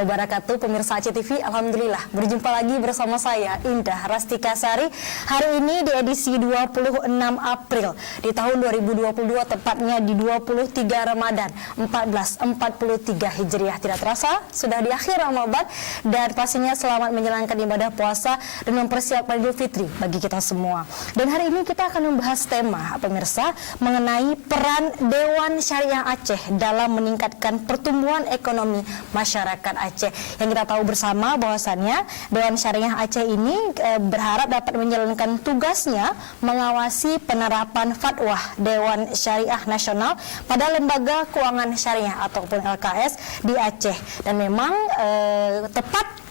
Wabarakatuh, pemirsa Aceh TV, alhamdulillah berjumpa lagi bersama saya Indah Rastika Sari. Hari ini di edisi 26 April di tahun 2022, tepatnya di 23 Ramadan 1443 Hijriah. Tidak terasa sudah di akhir Ramadan, dan pastinya selamat menjalankan ibadah puasa dan mempersiapkan Idul Fitri bagi kita semua. Dan hari ini kita akan membahas tema, pemirsa, mengenai peran Dewan Syariah Aceh dalam meningkatkan pertumbuhan ekonomi masyarakat Aceh. Yang kita tahu bersama bahwasannya Dewan Syariah Aceh ini berharap dapat menjalankan tugasnya mengawasi penerapan fatwa Dewan Syariah Nasional pada lembaga keuangan syariah ataupun LKS di Aceh. Dan memang tepat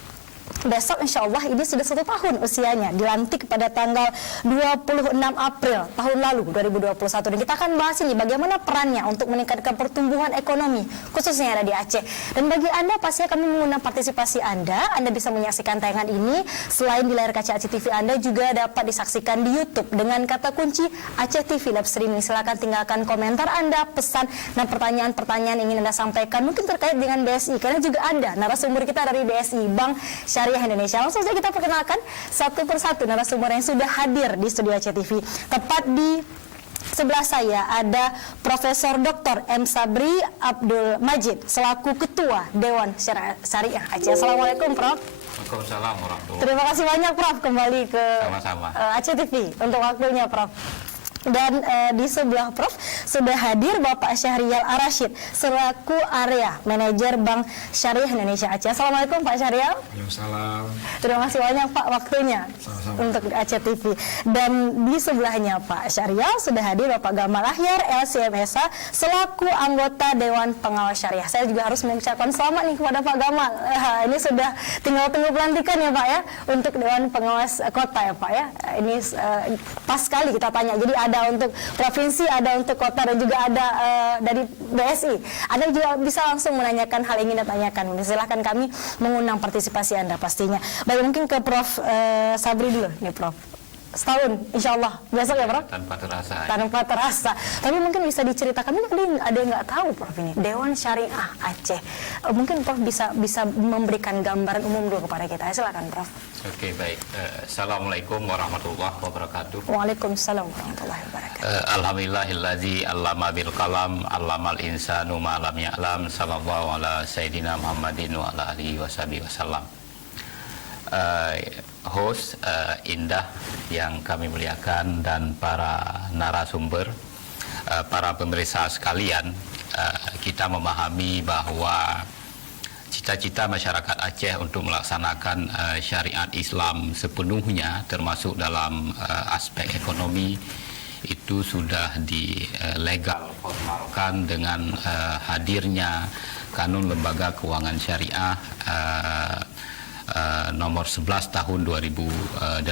besok insya Allah ini sudah 1 tahun usianya, dilantik pada tanggal 26 April tahun lalu 2021. Dan kita akan bahas ini bagaimana perannya untuk meningkatkan pertumbuhan ekonomi khususnya yang ada di Aceh. Dan bagi Anda pastinya kami mengundang partisipasi Anda bisa menyaksikan tayangan ini selain di layar kaca Aceh TV. Anda juga dapat disaksikan di YouTube dengan kata kunci Aceh TV Live Streaming. Silakan tinggalkan komentar Anda, pesan dan pertanyaan-pertanyaan yang ingin Anda sampaikan mungkin terkait dengan BSI, karena juga ada narasumber kita dari BSI, Bank Syariah Indonesia. Langsung saja kita perkenalkan satu persatu narasumber yang sudah hadir di studio Aceh TV. Tepat di sebelah saya ada Profesor Dr. M. Sabri Abdul Majid selaku Ketua Dewan Syariah Aceh. Assalamualaikum, Prof. Waalaikumsalam warahmatullahi. Terima kasih banyak, Prof, kembali ke Aceh TV untuk waktunya, Prof. Dan di sebelah Prof sudah hadir Bapak Syahrial Ar-Rasyid selaku Area Manajer Bank Syariah Indonesia Aceh. Assalamualaikum, Pak Syahrial. Waalaikumsalam. Terima kasih banyak, Pak, waktunya untuk Aceh TV. Dan di sebelahnya Pak Syahrial sudah hadir Bapak Gamal Ahyar LCMSA selaku anggota Dewan Pengawas Syariah. Saya juga harus mengucapkan selamat nih kepada Pak Gamal. Ini sudah tinggal tunggu pelantikan ya, Pak, ya, untuk Dewan Pengawas Kota ya, Pak, ya. Ini pas sekali kita tanya. Jadi ada untuk provinsi, ada untuk kota, dan juga ada dari BSI. Anda juga bisa langsung menanyakan hal yang ingin Anda tanyakan. Silahkan kami mengundang partisipasi Anda pastinya. Baik, mungkin ke Prof Sabri dulu nih, Prof. Setahun, insya Allah besok ya, Prof? Tanpa terasa. Tanpa terasa. Tapi mungkin bisa diceritakan, mungkin ada yang nggak tahu, Prof, ini Dewan Syariah Aceh. Mungkin Prof bisa memberikan gambaran umum dulu kepada kita. Silakan, Prof. Oke, baik. Assalamualaikum warahmatullahi wabarakatuh. Waalaikumsalam warahmatullahi wabarakatuh. Alhamdulillahilladzi allama bil qalam, allamal insanu ma lam ya'lam. Sallallahu ala sayyidina Muhammadin wa ala alihi wasallam. Host Indah yang kami muliakan dan para narasumber, para pemirsa sekalian, kita memahami bahwa cita-cita masyarakat Aceh untuk melaksanakan syariat Islam sepenuhnya termasuk dalam aspek ekonomi itu sudah dilegal formalkan dengan hadirnya Kanun Lembaga Keuangan Syariah nomor 11 tahun 2018.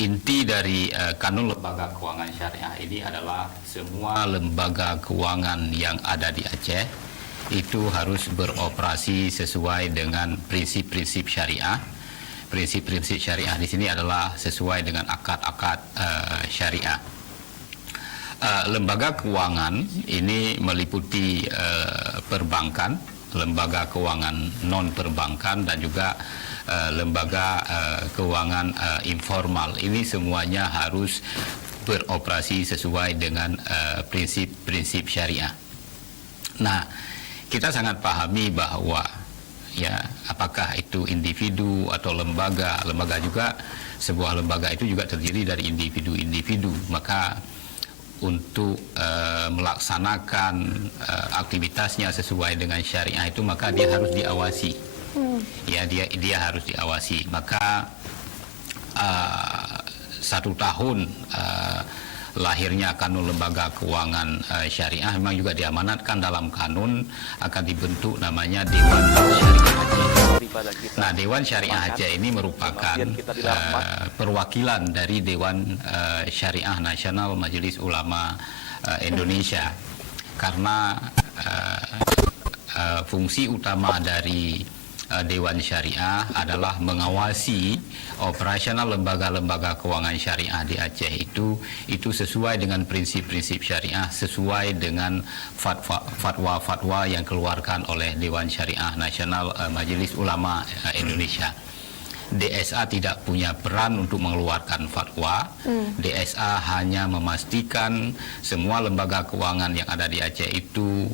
Inti dari Kanun Lembaga Keuangan Syariah ini adalah semua lembaga keuangan yang ada di Aceh itu harus beroperasi sesuai dengan prinsip-prinsip syariah. Prinsip-prinsip syariah di sini adalah sesuai dengan akad-akad syariah. Lembaga keuangan ini meliputi perbankan, lembaga keuangan non perbankan, dan juga lembaga keuangan informal. Ini semuanya harus beroperasi sesuai dengan prinsip-prinsip syariah. Nah, kita sangat pahami bahwa ya, apakah itu individu atau lembaga juga, sebuah lembaga itu juga terdiri dari individu-individu. Maka untuk melaksanakan aktivitasnya sesuai dengan syariah itu, maka dia harus diawasi. Ya, dia harus diawasi. Maka 1 tahun lahirnya Kanun Lembaga Keuangan Syariah memang juga diamanatkan dalam kanun akan dibentuk namanya Dewan Syariah Aceh. Nah, Dewan Syariah Aceh ini merupakan perwakilan dari Dewan Syariah Nasional Majelis Ulama Indonesia, karena fungsi utama dari Dewan Syariah adalah mengawasi operasional lembaga-lembaga keuangan syariah di Aceh itu sesuai dengan prinsip-prinsip syariah, sesuai dengan fatwa-fatwa yang dikeluarkan oleh Dewan Syariah Nasional Majelis Ulama Indonesia. DSA tidak punya peran untuk mengeluarkan fatwa. DSA hanya memastikan semua lembaga keuangan yang ada di Aceh itu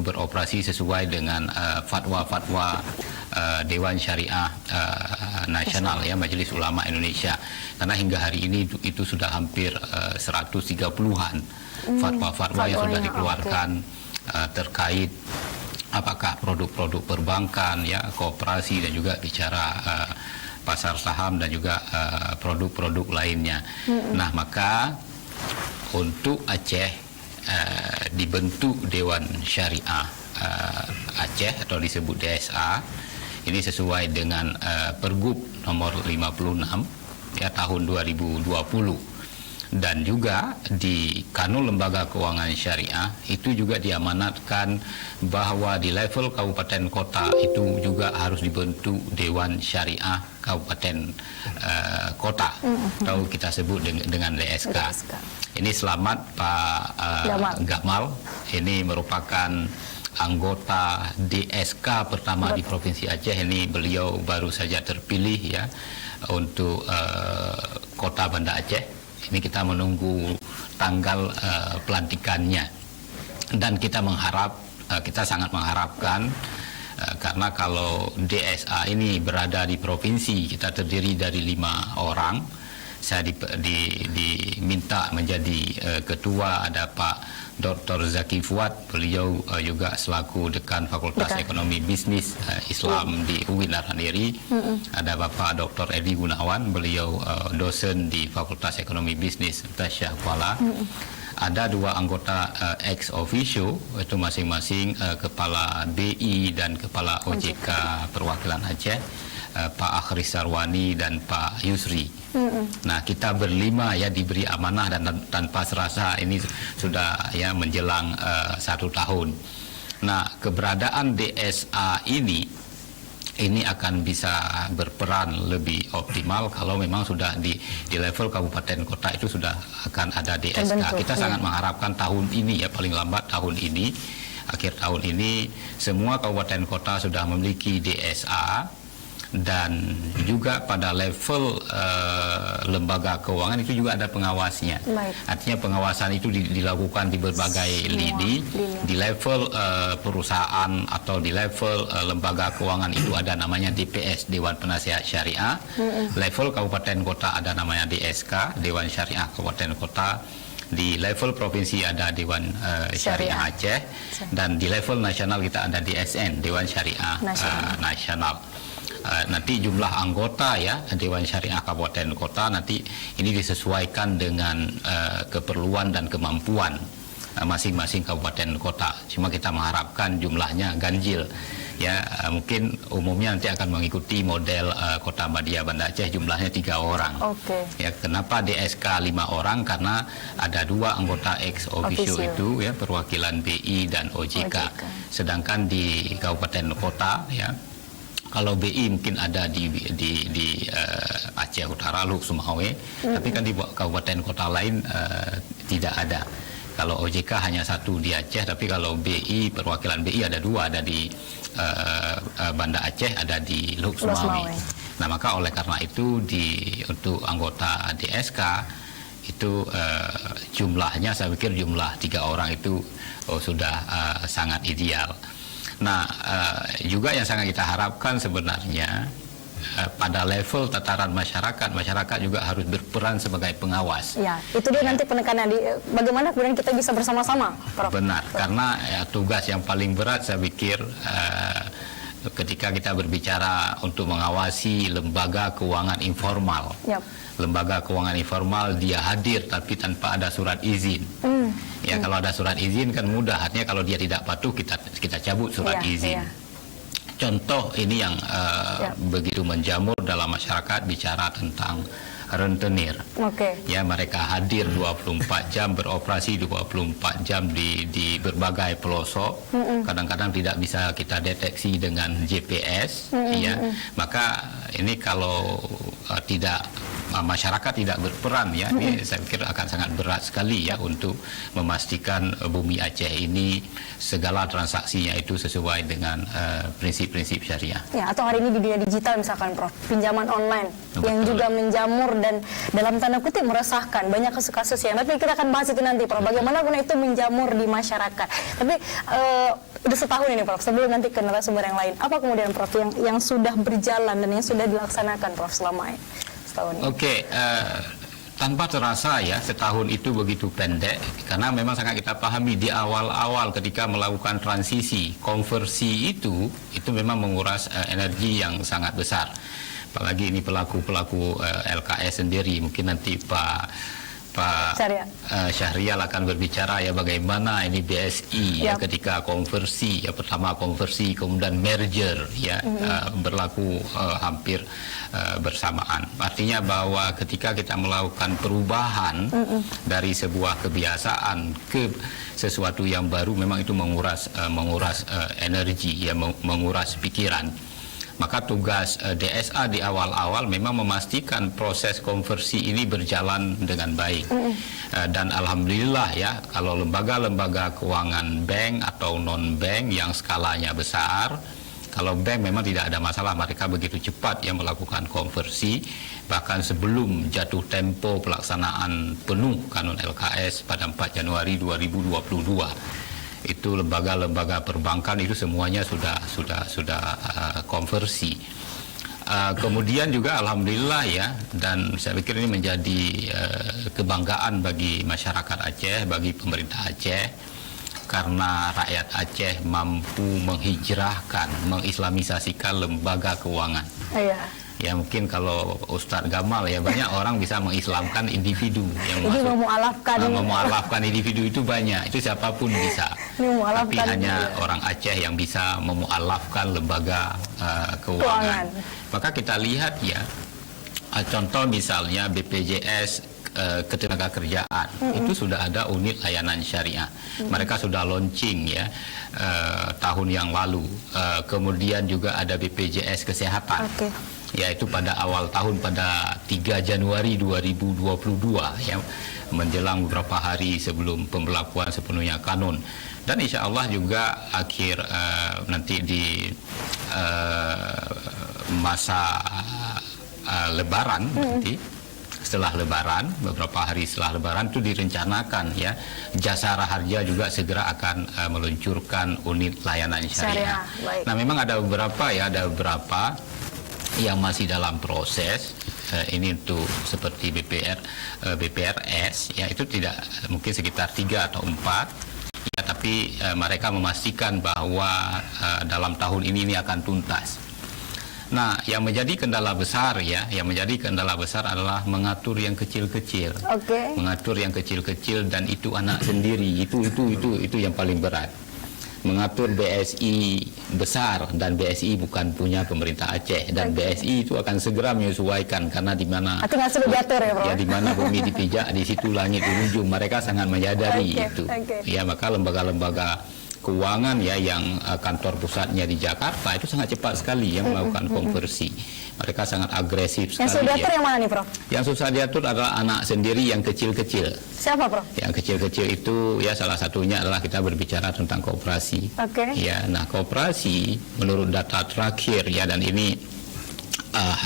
beroperasi sesuai dengan fatwa-fatwa Dewan Syariah Nasional, ya, Majelis Ulama Indonesia. Karena hingga hari ini itu sudah hampir 130-an fatwa-fatwa yang sudah dikeluarkan terkait apakah produk-produk perbankan, ya, koperasi, dan juga bicara pasar saham dan juga produk-produk lainnya. Nah, maka untuk Aceh dibentuk Dewan Syariah Aceh atau disebut DSA. Ini sesuai dengan Pergub nomor 56 ya tahun 2020, dan juga di Kanun Lembaga Keuangan Syariah itu juga diamanatkan bahwa di level kabupaten kota itu juga harus dibentuk Dewan Syariah Kabupaten Kota atau kita sebut dengan DSK. Ini selamat Pak Gamal. Ini merupakan anggota DSK pertama di Provinsi Aceh. Ini beliau baru saja terpilih, ya, untuk Kota Banda Aceh. Ini kita menunggu tanggal pelantikannya, dan kita sangat mengharapkan karena kalau DSA ini berada di provinsi, kita terdiri dari 5 orang. Saya diminta menjadi ketua, ada Pak Dr. Zaki Fuad, beliau juga selaku Dekan Fakultas Ekonomi Bisnis Islam di UIN Arhaneri. Ada Bapak Dr. Edi Gunawan, beliau dosen di Fakultas Ekonomi Bisnis Tasyah Kuala. Ada 2 anggota ex officio, itu masing-masing Kepala BI dan Kepala OJK Perwakilan Aceh, Pak Akhris Sarwani dan Pak Yusri. Nah, kita berlima, ya, diberi amanah dan tanpa serasa ini sudah, ya, menjelang 1 tahun. Nah, keberadaan DSA ini akan bisa berperan lebih optimal kalau memang sudah di level kabupaten kota itu sudah akan ada DSK. Kita sangat mengharapkan tahun ini, ya, paling lambat tahun ini, akhir tahun ini, semua kabupaten kota sudah memiliki DSA. Dan juga pada level lembaga keuangan itu juga ada pengawasnya. Artinya pengawasan itu dilakukan di berbagai lini. Di level perusahaan atau di level lembaga keuangan itu ada namanya DPS, Dewan Penasihat Syariah. Level kabupaten kota ada namanya DSK, Dewan Syariah Kabupaten Kota. Di level provinsi ada Dewan Syariah Aceh, dan di level nasional kita ada DSN, Dewan Syariah Nasional. Nanti jumlah anggota, ya, Dewan Syariah Kabupaten Kota nanti ini disesuaikan dengan keperluan dan kemampuan masing-masing kabupaten kota. Cuma kita mengharapkan jumlahnya ganjil, ya, mungkin umumnya nanti akan mengikuti model Kota Madia Banda Aceh, jumlahnya 3 orang. Ya, kenapa DSK 5 orang? Karena ada 2 anggota ex officio itu, ya, perwakilan BI dan OJK. Sedangkan di kabupaten kota, ya, kalau BI mungkin ada di Aceh Utara, Luk Sumawe, tapi kan di kabupaten kota lain tidak ada. Kalau OJK hanya 1 di Aceh, tapi kalau BI, perwakilan BI ada 2, ada di Banda Aceh, ada di Luk Sumawe. Nah, maka oleh karena itu untuk anggota DSK itu jumlahnya, saya pikir jumlah 3 orang itu sudah sangat ideal. Nah, juga yang sangat kita harapkan sebenarnya pada level tataran masyarakat juga harus berperan sebagai pengawas. Ya, itu dia, ya, nanti penekanan bagaimana kemudian kita bisa bersama-sama, Prof. Benar, karena, ya, tugas yang paling berat saya pikir ketika kita berbicara untuk mengawasi lembaga keuangan informal. Lembaga keuangan informal dia hadir tapi tanpa ada surat izin. Ya, kalau ada surat izin kan mudah, artinya kalau dia tidak patuh kita cabut surat izin. Contoh ini yang begitu menjamur dalam masyarakat bicara tentang rentenir. Oke. Ya, mereka hadir 24 jam, beroperasi 24 jam di berbagai pelosok. Kadang-kadang tidak bisa kita deteksi dengan GPS, ya. Maka ini kalau masyarakat tidak berperan, ya, ini saya pikir akan sangat berat sekali, ya, untuk memastikan Bumi Aceh ini segala transaksinya itu sesuai dengan prinsip-prinsip syariah. Ya, atau hari ini di dunia digital misalkan Prof, pinjaman online yang juga menjamur dan dalam tanda kutip meresahkan, banyak kasus-kasus yang, tapi kita akan bahas itu nanti Prof, bagaimana guna itu menjamur di masyarakat. Tapi udah setahun ini Prof, sebelum nanti ke narasumber yang lain, apa kemudian Prof yang sudah berjalan dan yang sudah dilaksanakan Prof selama setahun ini? Oke, tanpa terasa, ya, setahun itu begitu pendek, karena memang sangat kita pahami di awal-awal ketika melakukan transisi, konversi itu memang menguras energi yang sangat besar. Apalagi ini pelaku-pelaku LKS sendiri, mungkin nanti Pak Syahrial akan berbicara, ya, bagaimana ini BSI, ya, ketika konversi, ya, pertama konversi kemudian merger, ya, berlaku hampir bersamaan. Artinya bahwa ketika kita melakukan perubahan dari sebuah kebiasaan ke sesuatu yang baru, memang itu menguras energi, ya, menguras pikiran. Maka tugas DSA di awal-awal memang memastikan proses konversi ini berjalan dengan baik. Dan alhamdulillah, ya, kalau lembaga-lembaga keuangan bank atau non-bank yang skalanya besar, kalau bank memang tidak ada masalah, mereka begitu cepat yang melakukan konversi, bahkan sebelum jatuh tempo pelaksanaan penuh kanun LKS pada 4 Januari 2022. Itu lembaga-lembaga perbankan itu semuanya sudah konversi. Kemudian juga alhamdulillah, ya, dan saya pikir ini menjadi kebanggaan bagi masyarakat Aceh, bagi pemerintah Aceh, karena rakyat Aceh mampu menghijrahkan, mengislamisasikan lembaga keuangan. Iya. Ya, mungkin kalau Ustadz Gamal, ya, banyak orang bisa mengislamkan individu yang Jadi masuk. Memualafkan individu itu banyak, itu siapapun bisa. Tapi hanya orang Aceh yang bisa memualafkan lembaga keuangan. Maka kita lihat, ya, contoh misalnya BPJS Ketenagakerjaan, itu sudah ada unit layanan syariah. Mereka sudah launching, ya, tahun yang lalu. Kemudian juga ada BPJS Kesehatan. Yaitu pada awal tahun, pada 3 Januari 2022, ya, menjelang beberapa hari sebelum pemberlakuan sepenuhnya kanun. Dan insya Allah juga akhir nanti di masa Lebaran, nanti setelah Lebaran, beberapa hari setelah Lebaran itu direncanakan, ya, Jasa Raharja juga segera akan meluncurkan unit layanan syariah. Nah, memang ada beberapa yang masih dalam proses. Ini untuk seperti BPRS, ya, itu tidak, mungkin sekitar 3 atau 4, ya, tapi mereka memastikan bahwa dalam tahun ini akan tuntas. Nah, yang menjadi kendala besar, ya, adalah mengatur yang kecil-kecil. Mengatur yang kecil-kecil, dan itu anak sendiri, itu yang paling berat. Mengatur BSI besar, dan BSI bukan punya pemerintah Aceh, dan BSI itu akan segera menyesuaikan, karena di mana di mana bumi dipijak, di situ langit dijunjung. Mereka sangat menyadari itu. Ya, maka lembaga-lembaga keuangan, ya, yang kantor pusatnya di Jakarta itu sangat cepat sekali yang melakukan konversi. Mereka sangat agresif sekali. Yang sudah diatur, ya, yang mana nih, Prof? Yang susah diatur adalah anak sendiri yang kecil-kecil. Siapa, Prof? Yang kecil-kecil itu, ya, salah satunya adalah kita berbicara tentang koperasi. Ya, nah, koperasi menurut data terakhir, ya, dan ini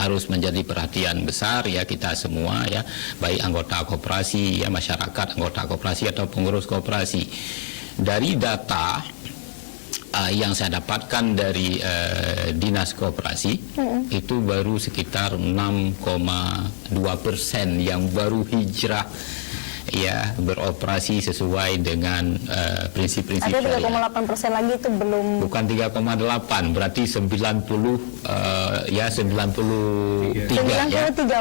harus menjadi perhatian besar, ya, kita semua, ya, baik anggota koperasi, ya, masyarakat anggota koperasi atau pengurus koperasi. Dari data yang saya dapatkan dari Dinas Koperasi, itu baru sekitar 6,2% yang baru hijrah, ya, beroperasi sesuai dengan prinsip-prinsip syariah. Ada 3,8% lagi itu belum. Bukan 3,8, berarti 93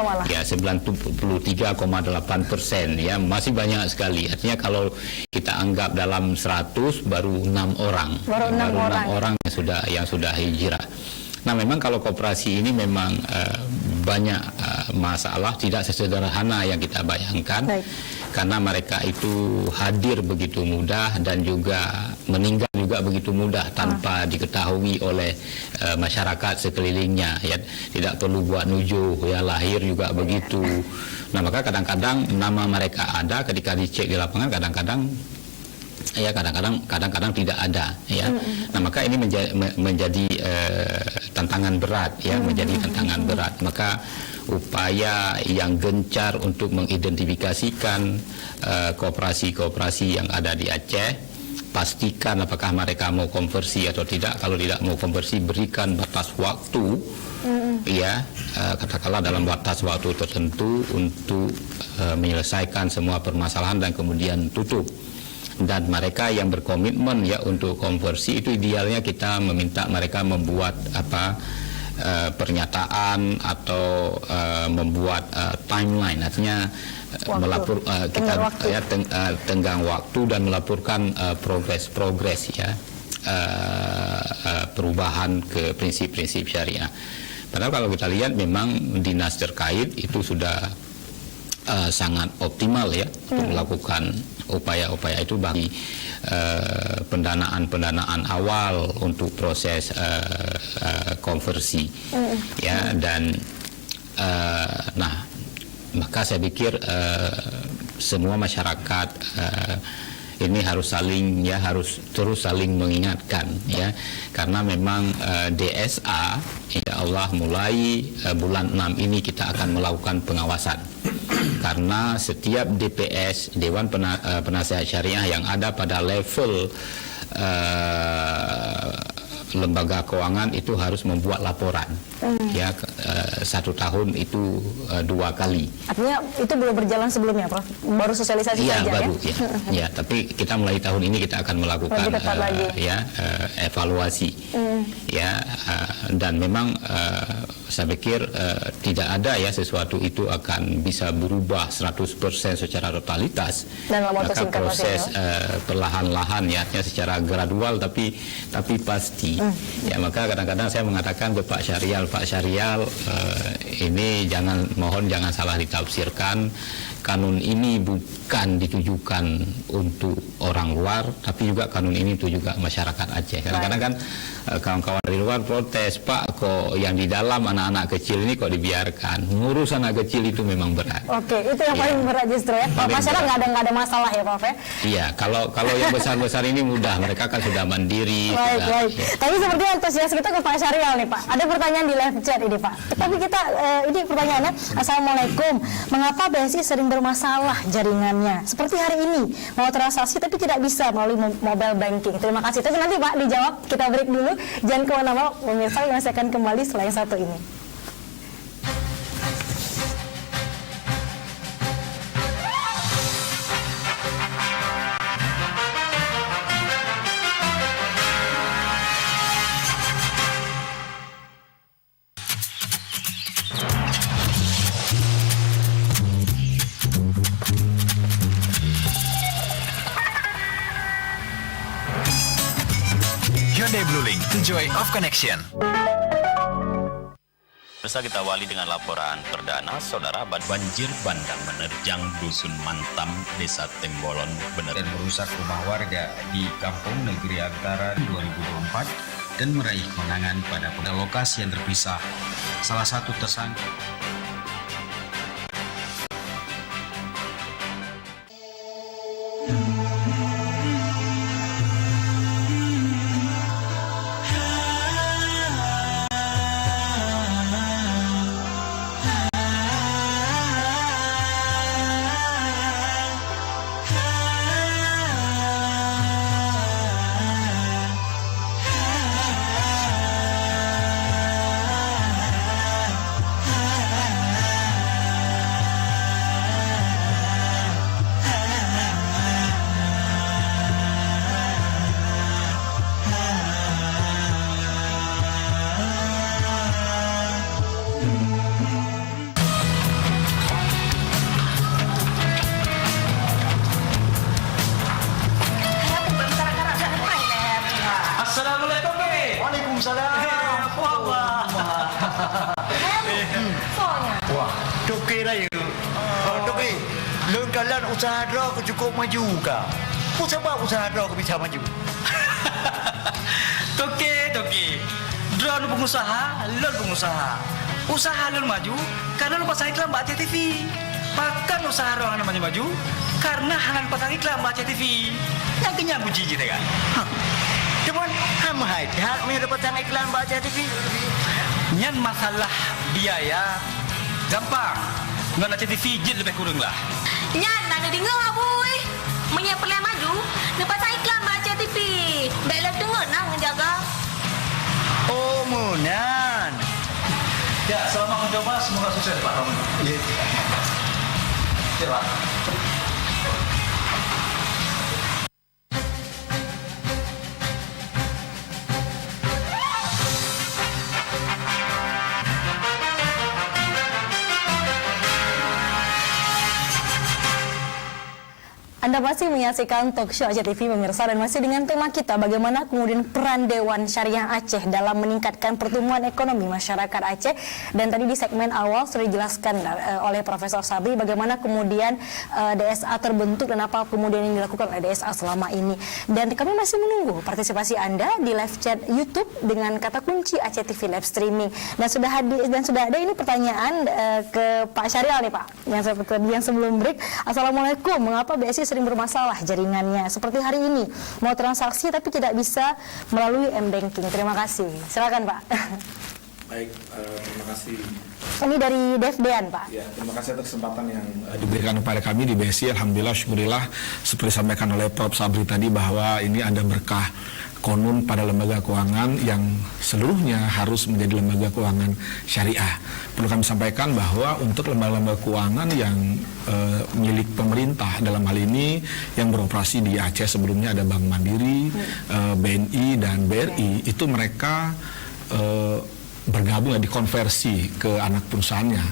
malah. Ya, 93,8%, ya, masih banyak sekali. Artinya kalau kita anggap dalam 100 baru 6 orang. Baru 6 orang yang sudah hijrah. Nah, memang kalau koperasi ini memang banyak masalah, tidak sesederhana yang kita bayangkan. Baik. Karena mereka itu hadir begitu mudah dan juga meninggal juga begitu mudah tanpa diketahui oleh masyarakat sekelilingnya, ya. Tidak perlu buat nujuh, ya, lahir juga begitu. Nah, maka kadang-kadang nama mereka ada, ketika dicek di lapangan kadang-kadang tidak ada, ya. Nah, maka ini menjadi tantangan berat, ya, menjadi tantangan berat. Maka upaya yang gencar untuk mengidentifikasikan koperasi-koperasi yang ada di Aceh, pastikan apakah mereka mau konversi atau tidak. Kalau tidak mau konversi, berikan batas waktu, ya, katakanlah dalam batas waktu tertentu untuk menyelesaikan semua permasalahan dan kemudian tutup. Dan mereka yang berkomitmen, ya, untuk konversi, itu idealnya kita meminta mereka membuat pernyataan atau membuat timeline, artinya tenggang waktu dan melaporkan progres, ya, perubahan ke prinsip-prinsip syariah. Padahal kalau kita lihat memang dinas terkait itu sudah sangat optimal, ya, untuk melakukan upaya-upaya itu bagi pendanaan awal untuk proses konversi, ya. Dan nah, maka saya pikir semua masyarakat ini harus terus saling mengingatkan, ya, karena memang DSA insya Allah mulai bulan 6 ini kita akan melakukan pengawasan. Karena setiap DPS, Dewan Penasehat Syariah, yang ada pada level lembaga keuangan itu harus membuat laporan, ya, 1 tahun itu 2 kali. Artinya itu belum berjalan sebelumnya, Prof? Baru sosialisasi saja, baru, ya? Ya, tapi kita mulai tahun ini kita akan melakukan evaluasi, ya, dan memang saya pikir tidak ada, ya, sesuatu itu akan bisa berubah 100% secara totalitas. Dan maka proses perlahan-lahan, ya, secara gradual tapi pasti. Ya, maka kadang-kadang saya mengatakan ke Pak Syarial, ini mohon jangan salah ditafsirkan. Kanun ini bukan ditujukan untuk orang luar, tapi juga kanun ini untuk juga masyarakat Aceh. Kadang-kadang kan kawan-kawan dari luar protes, Pak, kok yang di dalam anak-anak kecil ini kok dibiarkan? Ngurus anak kecil itu memang berat. Oke, itu yang paling berat justru, ya. Kalau masyarakat nggak ada masalah, ya, Prof, ya? Iya, kalau yang besar-besar ini mudah, mereka kan sudah mandiri. Baik. Ya. Tapi seperti antusias kita ke Pak Syarial nih, Pak. Ada pertanyaan di live chat ini, Pak. Tapi kita ini pertanyaannya, Assalamualaikum. Mengapa BSI sering bermasalah jaringannya? Seperti hari ini mau transaksi tapi tidak bisa melalui mobile banking. Terima kasih. Tapi nanti, Pak, dijawab. Kita break dulu. Jangan kemana-mana, pemirsa, yang saya akan kembali setelah yang satu ini. Hyundai Bluelink, the joy of connection. Bisa kita awali dengan laporan perdana, Saudara. Banjir bandang menerjang Dusun Mantam, Desa Tembolon, dan merusak rumah warga di Kampung Negeri Antara 2024 dan meraih kemenangan pada lokasi yang terpisah. Salah satu tersangka Wah, Toki lah ya. Toki, lengkalan usaha draw cukup maju kah? Sebab usaha draw bisa maju. Toki. Draw lu pengusaha, lon pengusaha. Usaha lon maju karena lu pasang iklan Mbak TV. Bahkan usaha draw hana maju karena hana pasang iklan Mbak TV. Yang kenyang puji kita kan. Cuman, hamai, hal punya dapatan iklan Mbak TV. Nyan masalah biaya gampang. Nggak TV jid lebih kurang lah. Nyan, nak dengar lah boy. Menyap perlahan maju, lepas iklan baca TV. Baiklah dengar nak menjaga. Oh, Munan. Ya, selamat mencoba. Semoga sukses Pak Roman. Ya, Pak. Anda masih menyaksikan talk show Aceh TV pemirsa, dan masih dengan tema kita bagaimana kemudian peran Dewan Syariah Aceh dalam meningkatkan pertumbuhan ekonomi masyarakat Aceh. Dan tadi di segmen awal sudah dijelaskan oleh Profesor Sabri bagaimana kemudian DSA terbentuk dan apa kemudian yang dilakukan oleh DSA selama ini. Dan kami masih menunggu partisipasi Anda di live chat YouTube dengan kata kunci Aceh TV live streaming. Dan sudah hadir dan sudah ada ini pertanyaan ke Pak Syariah nih Pak, yang sebelum break. Assalamualaikum, mengapa BSI sering bermasalah jaringannya seperti hari ini, mau transaksi tapi tidak bisa melalui M-Banking? Terima kasih. Silakan Pak. Baik, terima kasih. Ini dari Devdean Pak. Ya, terima kasih atas kesempatan yang diberikan kepada kami di BSI. Alhamdulillah, syukurillah, seperti disampaikan oleh Prof. Sabri tadi bahwa ini ada berkah konun pada lembaga keuangan yang seluruhnya harus menjadi lembaga keuangan syariah. Perlu kami sampaikan bahwa untuk lembaga-lembaga keuangan yang milik pemerintah dalam hal ini yang beroperasi di Aceh, sebelumnya ada Bank Mandiri, BNI dan BRI, itu mereka bergabung, dikonversi ke anak perusahaannya,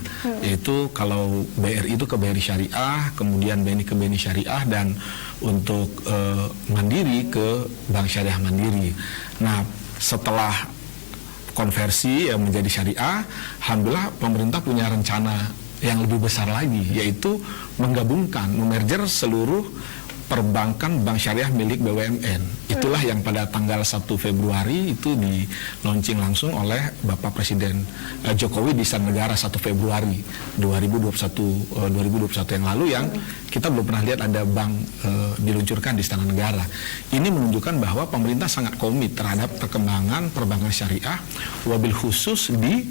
yaitu kalau BRI itu ke BRI Syariah, kemudian BNI ke BNI Syariah, dan untuk Mandiri ke Bank Syariah Mandiri. Nah, setelah konversi menjadi syariah, alhamdulillah pemerintah punya rencana yang lebih besar lagi, yaitu menggabungkan, memerger seluruh perbankan bank syariah milik BUMN. Itulah yang pada tanggal 1 Februari itu di launching langsung oleh Bapak Presiden Jokowi di Istana Negara 1 Februari 2021 yang lalu, yang kita belum pernah lihat ada bank diluncurkan di Istana Negara. Ini menunjukkan bahwa pemerintah sangat komit terhadap perkembangan perbankan syariah, wabil khusus di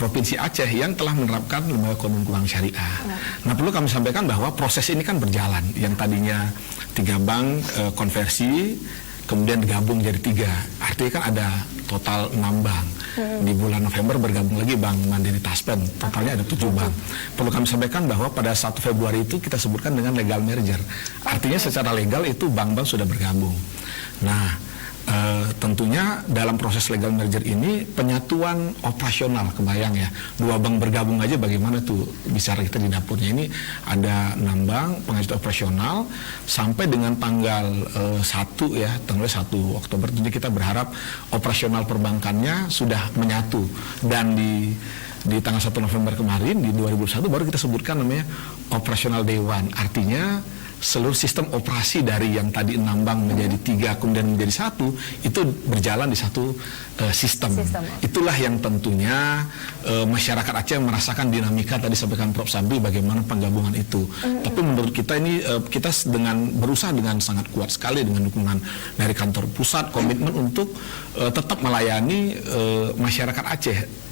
Provinsi Aceh yang telah menerapkan lembaga konon keuangan syariah. Nah, perlu kami sampaikan bahwa proses ini kan berjalan. Yang tadinya 3 bank konversi, kemudian digabung jadi 3. Artinya kan ada total 6 bank. Di bulan November bergabung lagi Bank Mandiri Taspen. Totalnya ada 7 bank. Perlu kami sampaikan bahwa pada 1 Februari itu kita sebutkan dengan legal merger. Artinya secara legal itu bank-bank sudah bergabung. Nah, tentunya dalam proses legal merger ini penyatuan operasional, kebayang ya, 2 bank bergabung aja bagaimana tuh bicara kita di dapurnya. Ini ada 6 bank penghasilan operasional sampai dengan tanggal 1 ya, tanggal 1 Oktober tentunya kita berharap operasional perbankannya sudah menyatu, dan di tanggal 1 November kemarin di 2021 baru kita sebutkan namanya operasional day one. Artinya seluruh sistem operasi dari yang tadi 6 bank menjadi 3 kemudian menjadi 1 itu berjalan di satu sistem. Itulah yang tentunya masyarakat Aceh merasakan dinamika tadi sampaikan Prof. Sabri bagaimana penggabungan itu. Tapi menurut kita ini kita berusaha dengan sangat kuat sekali dengan dukungan dari kantor pusat, komitmen untuk tetap melayani masyarakat Aceh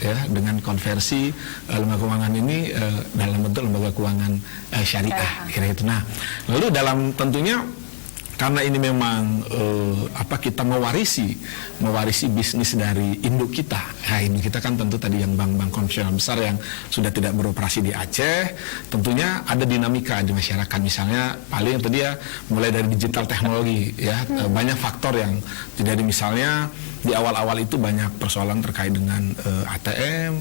ya, dengan konversi lembaga keuangan ini dalam bentuk lembaga keuangan syariah, kira itu. Nah, lalu dalam tentunya karena ini memang kita mewarisi bisnis dari induk kita. Nah, induk kita kan tentu tadi yang bank-bank konvensional besar yang sudah tidak beroperasi di Aceh. Tentunya ada dinamika di masyarakat, misalnya paling tadi ya mulai dari digital teknologi ya, banyak faktor yang terjadi, misalnya di awal-awal itu banyak persoalan terkait dengan ATM,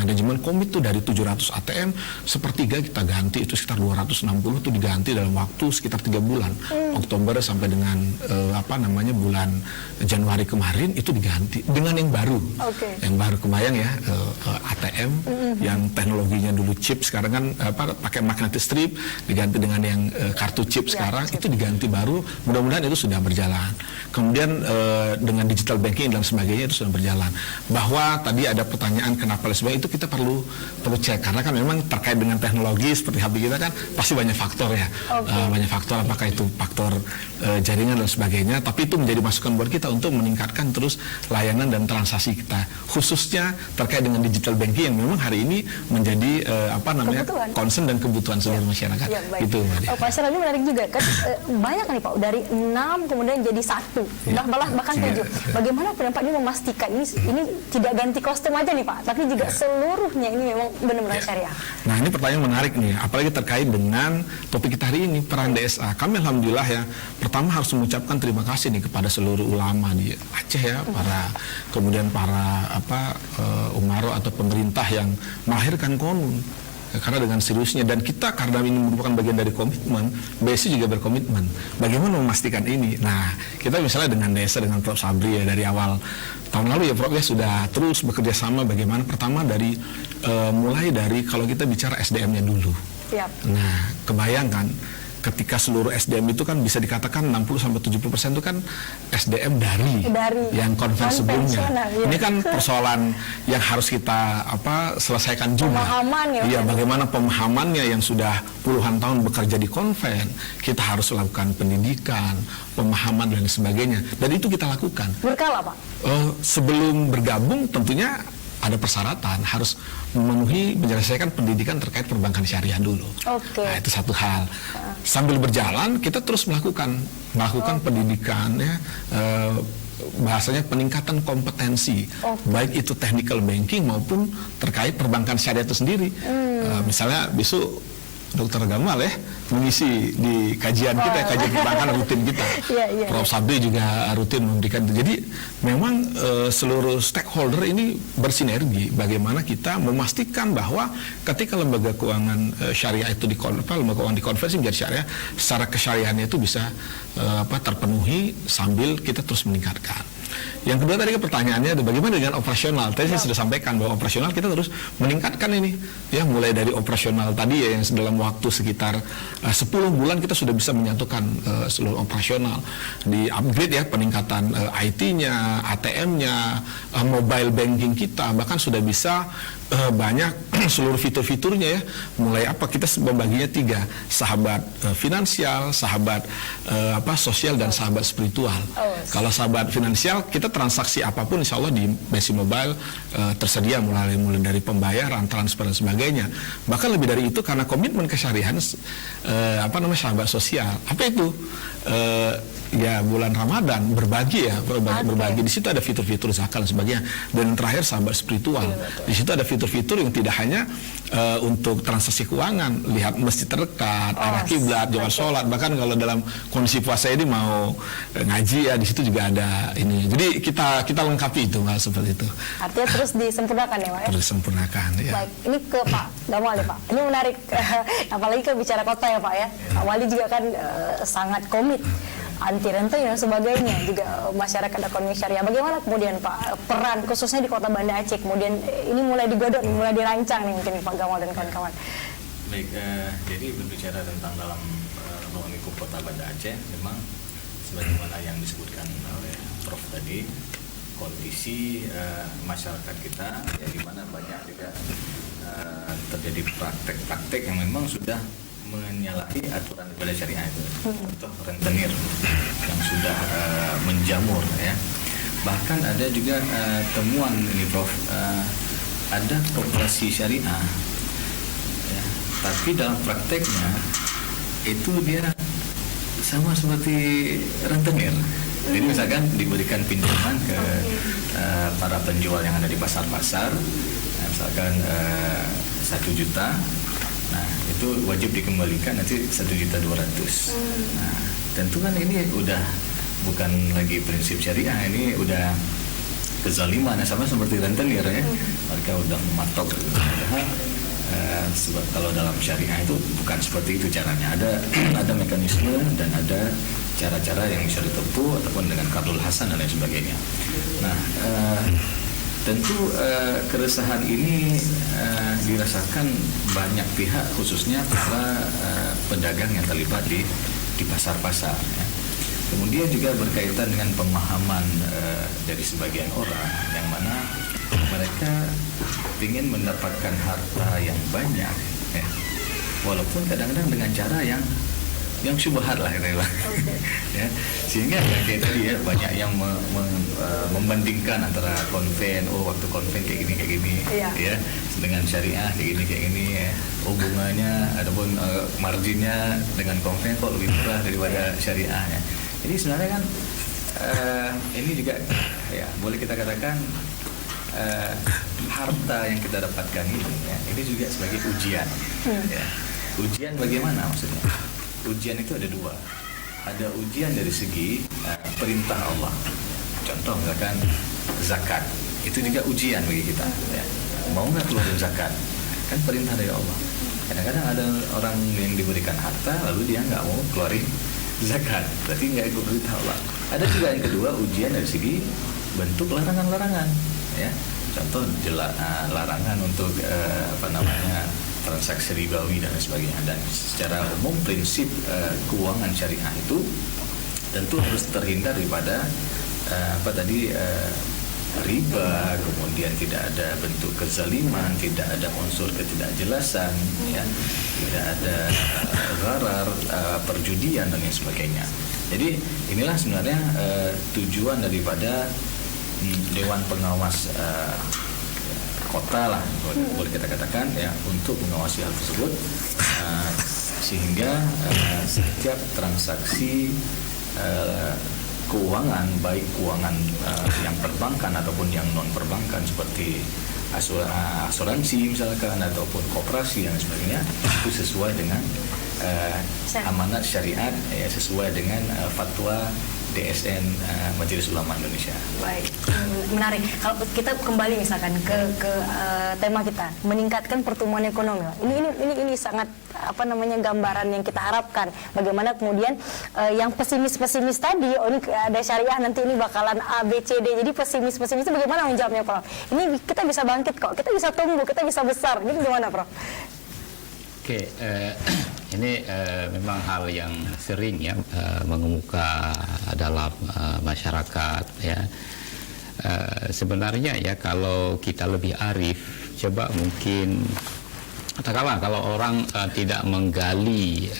manajemen komit tuh dari 700 ATM, sepertiga kita ganti, itu sekitar 260 tuh diganti dalam waktu sekitar 3 bulan. Oktober sampai dengan bulan Januari kemarin itu diganti dengan yang baru. Yang baru kebayang ya, ATM yang teknologinya dulu chip, sekarang kan pakai magnetic strip, diganti dengan yang kartu chip sekarang, itu diganti baru, mudah-mudahan itu sudah berjalan. Kemudian dengan digital banking dan sebagainya itu sudah berjalan. Bahwa tadi ada pertanyaan kenapa sebagainya, itu kita perlu cek, karena kan memang terkait dengan teknologi seperti HP kita kan pasti banyak faktor ya. Banyak faktor, apakah itu faktor jaringan dan sebagainya, tapi itu menjadi masukan buat kita untuk meningkatkan terus layanan dan transaksi kita, khususnya terkait dengan digital banking yang memang hari ini menjadi concern dan kebutuhan seluruh masyarakat. Itu Pak Syarah, ini menarik juga kan, banyak nih Pak, dari 6 kemudian jadi 1, bahkan 7. Bagaimana Pak ini memastikan ini tidak ganti kostum aja nih Pak, tapi juga seluruhnya ini memang benar-benar syariah. Nah, ini pertanyaan menarik nih, apalagi terkait dengan topik kita hari ini, peran DSA. Kami alhamdulillah ya, pertama harus mengucapkan terima kasih nih kepada seluruh ulama di Aceh ya, kemudian para umaro atau pemerintah yang melahirkan konun. Karena dengan seriusnya, dan kita karena ini merupakan bagian dari komitmen, BSI juga berkomitmen bagaimana memastikan ini. Nah, kita misalnya dengan desa, dengan Prof. Sabri ya, dari awal tahun lalu ya Prof ya, sudah terus bekerja sama bagaimana pertama dari mulai dari kalau kita bicara SDM-nya dulu. Nah, kebayangkan ketika seluruh SDM itu kan bisa dikatakan 60-70% itu kan SDM dari yang konven sebelumnya. Ini kan persoalan yang harus kita selesaikan juga. Bagaimana pemahamannya yang sudah puluhan tahun bekerja di konven, kita harus lakukan pendidikan, pemahaman dan sebagainya. Dan itu kita lakukan. Berkala Pak? Sebelum bergabung tentunya ada persyaratan, harus memenuhi menyelesaikan pendidikan terkait perbankan syariah dulu. Nah, itu satu hal. Sambil berjalan kita terus melakukan pendidikan ya, bahasanya peningkatan kompetensi, baik itu technical banking maupun terkait perbankan syariah itu sendiri. Misalnya besok Dr. Gamal ya mengisi di kajian kita, kajian perbankan rutin kita. Prof. Sabri juga rutin memberikan itu. Jadi memang seluruh stakeholder ini bersinergi bagaimana kita memastikan bahwa ketika lembaga keuangan syariah itu lembaga keuangan dikonversi menjadi syariah, secara kesyariahannya itu bisa terpenuhi sambil kita terus meningkatkan. Yang kedua tadi pertanyaannya bagaimana dengan operasional. Tadi saya sudah sampaikan bahwa operasional kita terus meningkatkan ini ya, mulai dari operasional tadi ya, yang dalam waktu sekitar 10 bulan kita sudah bisa menyatukan seluruh operasional, di upgrade ya, peningkatan IT-nya, ATM-nya, mobile banking kita, bahkan sudah bisa banyak seluruh fitur-fiturnya ya, mulai kita membaginya 3, sahabat finansial, sahabat sosial, dan sahabat spiritual. Kalau sahabat finansial, kita transaksi apapun insya Allah di BSI Mobile tersedia, mulai dari pembayaran, transfer dan sebagainya. Bahkan lebih dari itu karena komitmen kesyariahan sahabat sosial. Apa itu? Ya bulan Ramadan berbagi ya, berbagi. Di situ ada fitur-fitur zakat dan sebagainya. Dan yang terakhir sahabat spiritual. Di situ ada fitur-fitur yang tidak hanya untuk transaksi keuangan, lihat masjid terdekat, arah kiblat, jawab sholat. Bahkan kalau dalam kondisi puasa ini mau ngaji ya, di situ juga ada ini. Jadi kita lengkapi itu hal seperti itu. Artinya terus disempurnakan ya Pak ya? Terus disempurnakan ya. Baik, ini ke Pak Gamal ya Pak. Ini menarik, apalagi ke bicara kota ya Pak ya. Pak Wali juga kan sangat komit anti rente dan sebagainya, juga masyarakat ekonomi syariah. Bagaimana kemudian Pak peran khususnya di Kota Banda Aceh, kemudian ini mulai digodok, mulai dirancang nih mungkin Pak Gamal dan kawan-kawan. Baik, jadi berbicara tentang dalam ruang lingkup Kota Banda Aceh, memang sebagaimana yang disebutkan oleh Prof tadi, kondisi masyarakat kita ya, di mana banyak juga terjadi praktek-praktek yang memang sudah menyalahi aturan ibadah syariah itu, atau rentenir yang sudah menjamur ya. Bahkan ada juga temuan ini Prof, ada koperasi syariah ya, tapi dalam prakteknya itu dia sama seperti rentenir. Jadi misalkan diberikan pinjaman ke para penjual yang ada di pasar-pasar, misalkan 1 juta. Nah, itu wajib dikembalikan nanti 1.200.000. Nah, tentu kan ini udah bukan lagi prinsip syariah, ini udah kezaliman sama seperti rentenir ya, mereka udah mematok gitu. Padahal sebab kalau dalam syariah itu bukan seperti itu caranya, ada mekanisme dan ada cara-cara yang bisa ditempuh ataupun dengan qardul hasan dan lain sebagainya. Nah, tentu keresahan ini dirasakan banyak pihak, khususnya para pedagang yang terlibat di pasar-pasar ya. Kemudian juga berkaitan dengan pemahaman dari sebagian orang yang mana mereka ingin mendapatkan harta yang banyak ya. Walaupun kadang-kadang dengan cara yang syubhat lah ya. Sehingga ya, kayak tadi ya, banyak yang membandingkan antara konven, waktu konven kayak gini ya, dengan syariah kayak gini ya. Hubungannya ataupun marginnya dengan konven kok lebih murah daripada syariah ya. Jadi sebenarnya kan ini juga ya boleh kita katakan harta yang kita dapatkan ini ya, ini juga sebagai ujian ya. Ujian bagaimana maksudnya? Ujian itu ada dua. Ada ujian dari segi perintah Allah. Contoh misalkan zakat, itu juga ujian bagi kita ya. Mau nggak keluarin zakat? Kan perintah dari Allah. Kadang-kadang ada orang yang diberikan harta lalu dia nggak mau keluarin zakat, berarti nggak ikut perintah Allah. Ada juga yang kedua, ujian dari segi bentuk larangan-larangan ya. Contoh larangan untuk transaksi ribawi dan sebagainya. Dan secara umum prinsip keuangan syariah itu tentu harus terhindar daripada riba, kemudian tidak ada bentuk kezaliman, tidak ada unsur ketidakjelasan ya, tidak ada gharar, perjudian dan lain sebagainya. Jadi inilah sebenarnya tujuan daripada Dewan Pengawas Kota lah, boleh kita katakan ya, untuk mengawasi hal tersebut sehingga setiap transaksi keuangan, baik keuangan yang perbankan ataupun yang non perbankan seperti asuransi misalkan ataupun koperasi dan sebagainya, itu sesuai dengan amanat syariat ya, sesuai dengan fatwa DSN Majelis Ulama Indonesia. Baik, menarik. Kalau kita kembali misalkan ke tema kita, meningkatkan pertumbuhan ekonomi. Ini sangat gambaran yang kita harapkan. Bagaimana kemudian yang pesimis tadi, ini ada syariah nanti ini bakalan A, B, C, D. Jadi pesimis itu bagaimana menjawabnya, Prof? Ini kita bisa bangkit kok, kita bisa tumbuh, kita bisa besar. Ini gimana, Prof? Oke, ini memang hal yang sering ya mengemuka dalam masyarakat ya. Sebenarnya ya kalau kita lebih arif, coba mungkin katakanlah kalau orang tidak menggali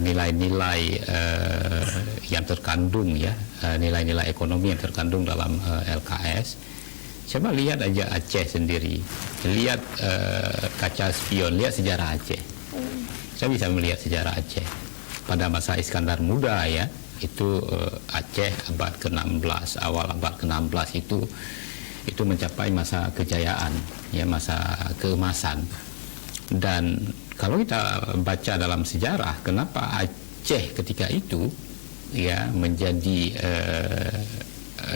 nilai-nilai yang terkandung ya, nilai-nilai ekonomi yang terkandung dalam LKS. Coba lihat aja Aceh sendiri, lihat kaca spion, lihat sejarah Aceh. Saya bisa melihat sejarah Aceh pada masa Iskandar Muda ya, itu Aceh abad ke-16, awal abad ke-16 itu mencapai masa kejayaan ya, masa keemasan. Dan kalau kita baca dalam sejarah, kenapa Aceh ketika itu ya menjadi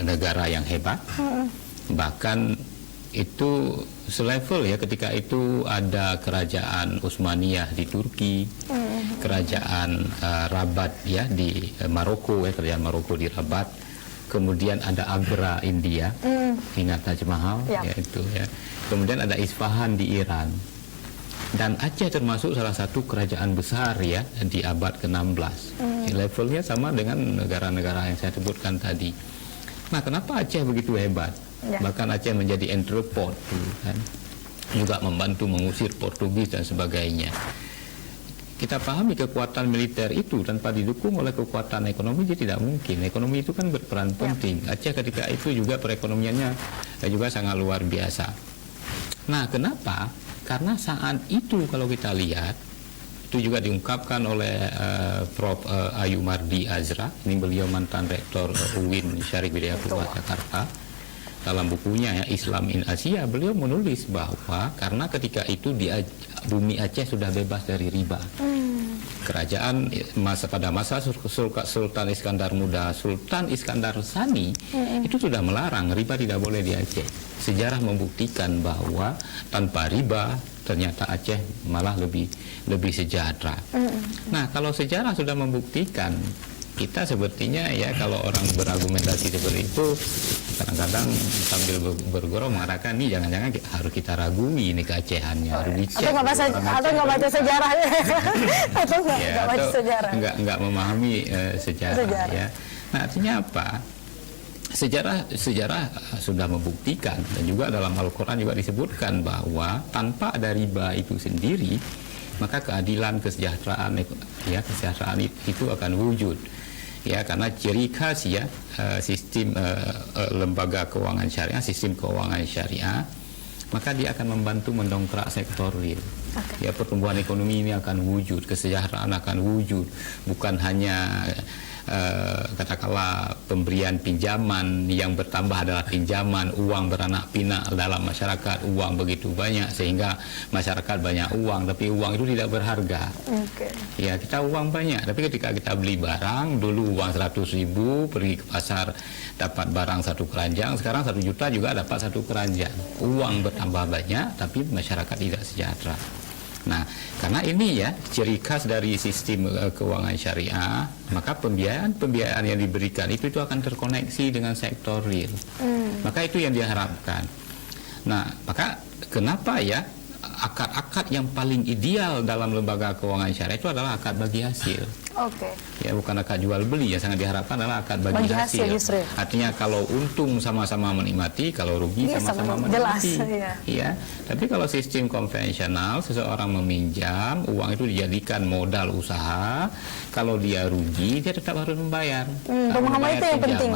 negara yang hebat. Bahkan itu selevel ya, ketika itu ada kerajaan Utsmaniyah di Turki, kerajaan Rabat ya di Maroko ya, kerajaan Maroko di Rabat, kemudian ada Agra India, ingat Taj Mahal ya itu ya, kemudian ada Isfahan di Iran, dan Aceh termasuk salah satu kerajaan besar ya di abad ke-16. Levelnya sama dengan negara-negara yang saya sebutkan tadi. Nah, kenapa Aceh begitu hebat? Bahkan Aceh menjadi entrepot kan, juga membantu mengusir Portugis dan sebagainya. Kita pahami kekuatan militer itu tanpa didukung oleh kekuatan ekonomi dia tidak mungkin. Ekonomi itu kan berperan penting. Aceh ketika itu juga perekonomiannya juga sangat luar biasa. Nah, kenapa? Karena saat itu kalau kita lihat, itu juga diungkapkan oleh Prof. Ayumardi Azra, ini beliau mantan rektor UIN Syarif Hidayatullah Jakarta. dalam bukunya ya Islam in Asia, beliau menulis bahwa karena ketika itu bumi Aceh sudah bebas dari riba. Kerajaan pada masa Sultan Iskandar Muda, Sultan Iskandar Sani itu sudah melarang riba tidak boleh di Aceh. Sejarah membuktikan bahwa tanpa riba ternyata Aceh malah lebih sejahtera. Nah, kalau sejarah sudah membuktikan, kita sepertinya ya kalau orang berargumentasi seperti itu kadang-kadang sambil bergurau mengatakan nih jangan-jangan harus kita ragumi ini keacehannya, harus dicek. Atau nggak baca sejarah, atau nggak baca sejarah, nggak memahami sejarah. Ya. Nah, artinya apa? Sejarah sudah membuktikan dan juga dalam Al-Quran juga disebutkan bahwa tanpa ada riba itu sendiri maka keadilan, kesejahteraan itu akan wujud. Ya, karena ciri khas ya sistem lembaga keuangan syariah, sistem keuangan syariah, maka dia akan membantu mendongkrak sektor real. Ya, pertumbuhan ekonomi ini akan wujud, kesejahteraan akan wujud, bukan hanya katakanlah pemberian pinjaman yang bertambah adalah pinjaman, uang beranak pinak dalam masyarakat, uang begitu banyak sehingga masyarakat banyak uang, tapi uang itu tidak berharga. Ya, kita uang banyak, tapi ketika kita beli barang, dulu uang 100.000, pergi ke pasar dapat barang 1 keranjang, sekarang 1 juta juga dapat 1 keranjang. Uang bertambah banyak, tapi masyarakat tidak sejahtera. Nah, karena ini ya ciri khas dari sistem keuangan syariah, maka pembiayaan yang diberikan itu akan terkoneksi dengan sektor real. Maka itu yang diharapkan. Nah, maka kenapa ya akad-akad yang paling ideal dalam lembaga keuangan syariah itu adalah akad bagi hasil. Ya, bukan akad jual beli. Yang sangat diharapkan adalah akad bagi hasil. Artinya kalau untung sama-sama menikmati, kalau rugi sama-sama menikmati. Ya. Tapi kalau sistem konvensional, seseorang meminjam, uang itu dijadikan modal usaha. Kalau dia rugi, dia tetap harus membayar. Pemahaman itu yang penting.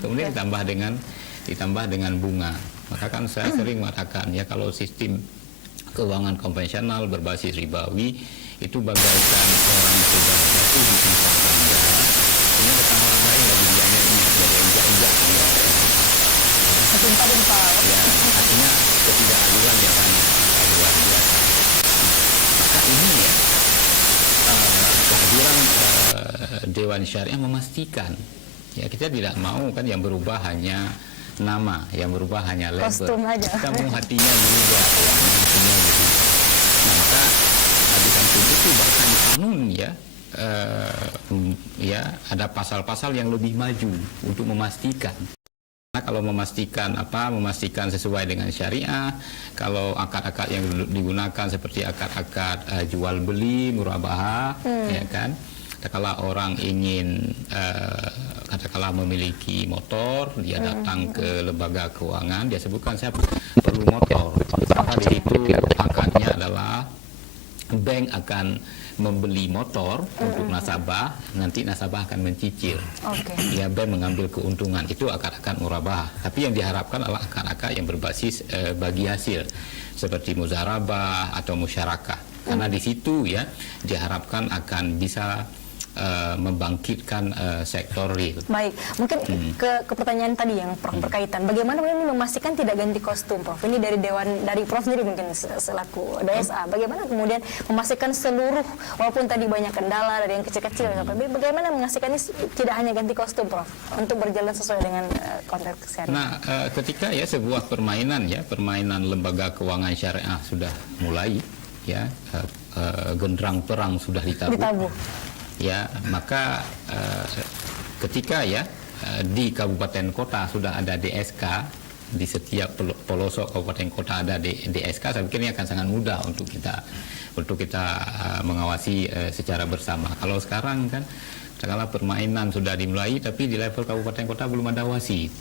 Kemudian ditambah dengan bunga. Maka kan saya sering mengatakan ya kalau sistem keuangan konvensional berbasis ribawi itu bagaikan orang sudah jatuh di puncak tangga, ini datang orang lain lagi dianya ini jadi injak-injak Timpal. Ya, artinya ketidakadilan yang sangat luar biasa. Maka ini ya kehadiran Dewan Syariah memastikan ya kita tidak mau kan yang berubah hanya nama, yang berubah hanya label. Kostum aja. Kita mau hatinya berubah, hatinya berubah. Nah, maka di samping itu bahkan kanun ya ada pasal-pasal yang lebih maju untuk memastikan. Nah, kalau memastikan sesuai dengan syariah, kalau akad-akad yang digunakan seperti akad-akad jual beli, murabahah, ya kan. Katakanlah orang ingin katakanlah memiliki motor, dia datang ke lembaga keuangan, dia sebutkan saya perlu motor. Maka di situ akadnya adalah bank akan membeli motor untuk nasabah, nanti nasabah akan mencicil. Ya, bank mengambil keuntungan. Itu akad-akad murabahah. Tapi yang diharapkan adalah akad-akad yang berbasis bagi hasil seperti muzarabah atau musyarakah. Karena di situ ya diharapkan akan bisa membangkitkan sektor real. Baik, mungkin ke pertanyaan tadi yang Prof berkaitan. Bagaimana ini memastikan tidak ganti kostum, Prof? Ini dari Prof sendiri mungkin selaku DSA. Bagaimana kemudian memastikan seluruh, walaupun tadi banyak kendala dari yang kecil-kecil, bagaimana memastikan ini tidak hanya ganti kostum, Prof, untuk berjalan sesuai dengan konteks syariah? Nah, ketika ya sebuah permainan lembaga keuangan syariah sudah mulai, ya genderang perang sudah ditabuh. Ya, maka ketika ya di kabupaten kota sudah ada DSK, di setiap pelosok kabupaten kota ada DSK, saya pikir ini akan sangat mudah untuk kita mengawasi secara bersama. Kalau sekarang kan katakanlah permainan sudah dimulai tapi di level kabupaten kota belum ada wasit.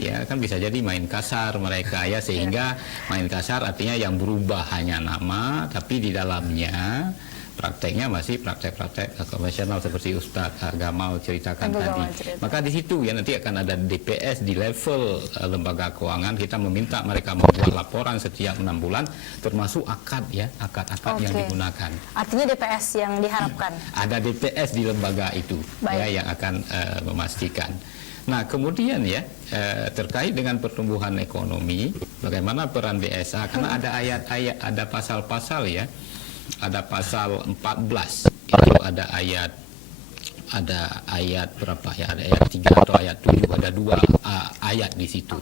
Ya, kan bisa jadi main kasar mereka ya, sehingga main kasar artinya yang berubah hanya nama, tapi di dalamnya prakteknya masih praktek-praktek konvensional seperti Ustadz Gamal ceritakan tadi. Maka di situ ya nanti akan ada DPS di level lembaga keuangan. Kita meminta mereka membuat laporan setiap 6 bulan, termasuk akad yang digunakan. Artinya DPS yang diharapkan. Ada DPS di lembaga itu ya yang akan memastikan. Nah, kemudian ya terkait dengan pertumbuhan ekonomi, bagaimana peran BSA? Karena ada ayat-ayat, ada pasal-pasal ya, ada pasal 14 itu ada ayat berapa ya? Ada ayat 3 atau ayat 7, ada 2 ayat di situ.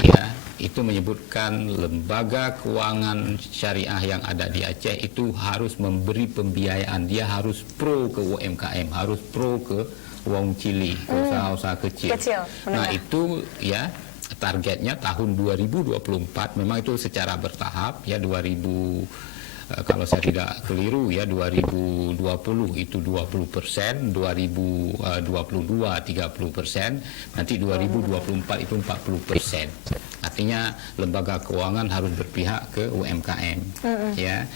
Ya, itu menyebutkan lembaga keuangan syariah yang ada di Aceh itu harus memberi pembiayaan, dia harus pro ke UMKM, harus pro ke wong cili, ke usaha-usaha kecil. Nah, itu ya targetnya tahun 2024, memang itu secara bertahap ya, kalau saya tidak keliru ya 2020 itu 20%, 2022 30%, nanti 2024 itu 40%. Artinya lembaga keuangan harus berpihak ke UMKM. Ya,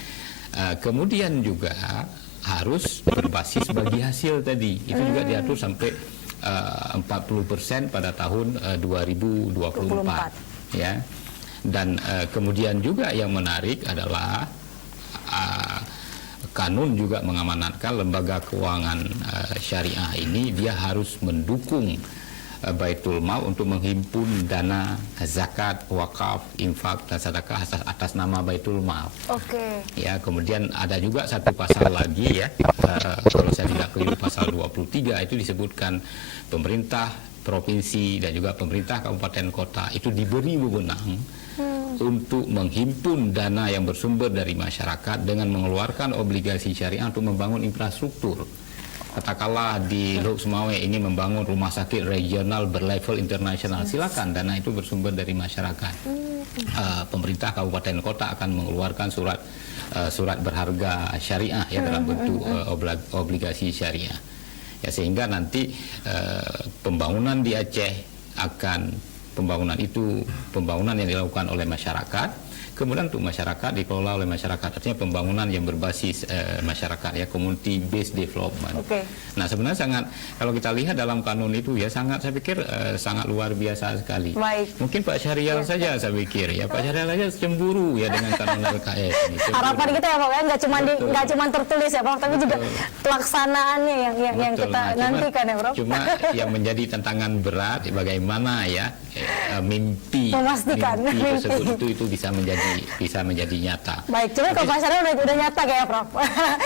kemudian juga harus berbasis bagi hasil tadi. Itu juga diatur sampai 40% pada tahun 2024. Ya, dan kemudian juga yang menarik adalah kanun juga mengamanatkan lembaga keuangan syariah ini dia harus mendukung Baitul Mal untuk menghimpun dana zakat, wakaf, infak dan sedekah atas nama Baitul Mal. Ya, kemudian ada juga satu pasal lagi ya, kalau saya tidak keliru pasal 23 itu disebutkan pemerintah provinsi dan juga pemerintah kabupaten kota itu diberi wewenang untuk menghimpun dana yang bersumber dari masyarakat dengan mengeluarkan obligasi syariah untuk membangun infrastruktur. Katakanlah di Lok Sumawe ini membangun rumah sakit regional berlevel internasional, silakan, dana itu bersumber dari masyarakat. Pemerintah kabupaten kota akan mengeluarkan surat berharga syariah ya dalam bentuk obligasi syariah. Ya, sehingga nanti pembangunan di Aceh pembangunan yang dilakukan oleh masyarakat, kemudian untuk masyarakat dikelola oleh masyarakat, artinya pembangunan yang berbasis masyarakat ya, community based development. Nah, sebenarnya kalau kita lihat dalam kanun itu ya saya pikir sangat luar biasa sekali. Mungkin Pak Syahrial saja saya pikir ya, Pak Syahrial saja cemburu ya dengan kanun LKS ini. Harapan kita ya Pak, nggak cuma tertulis ya Pak, tapi juga pelaksanaannya yang kita nantikan ya Prof. Cuma yang menjadi tantangan berat bagaimana ya mimpi tersebut itu bisa menjadi nyata. Baik, cuma kalau Pak Syahrial udah nyata kayak Prof.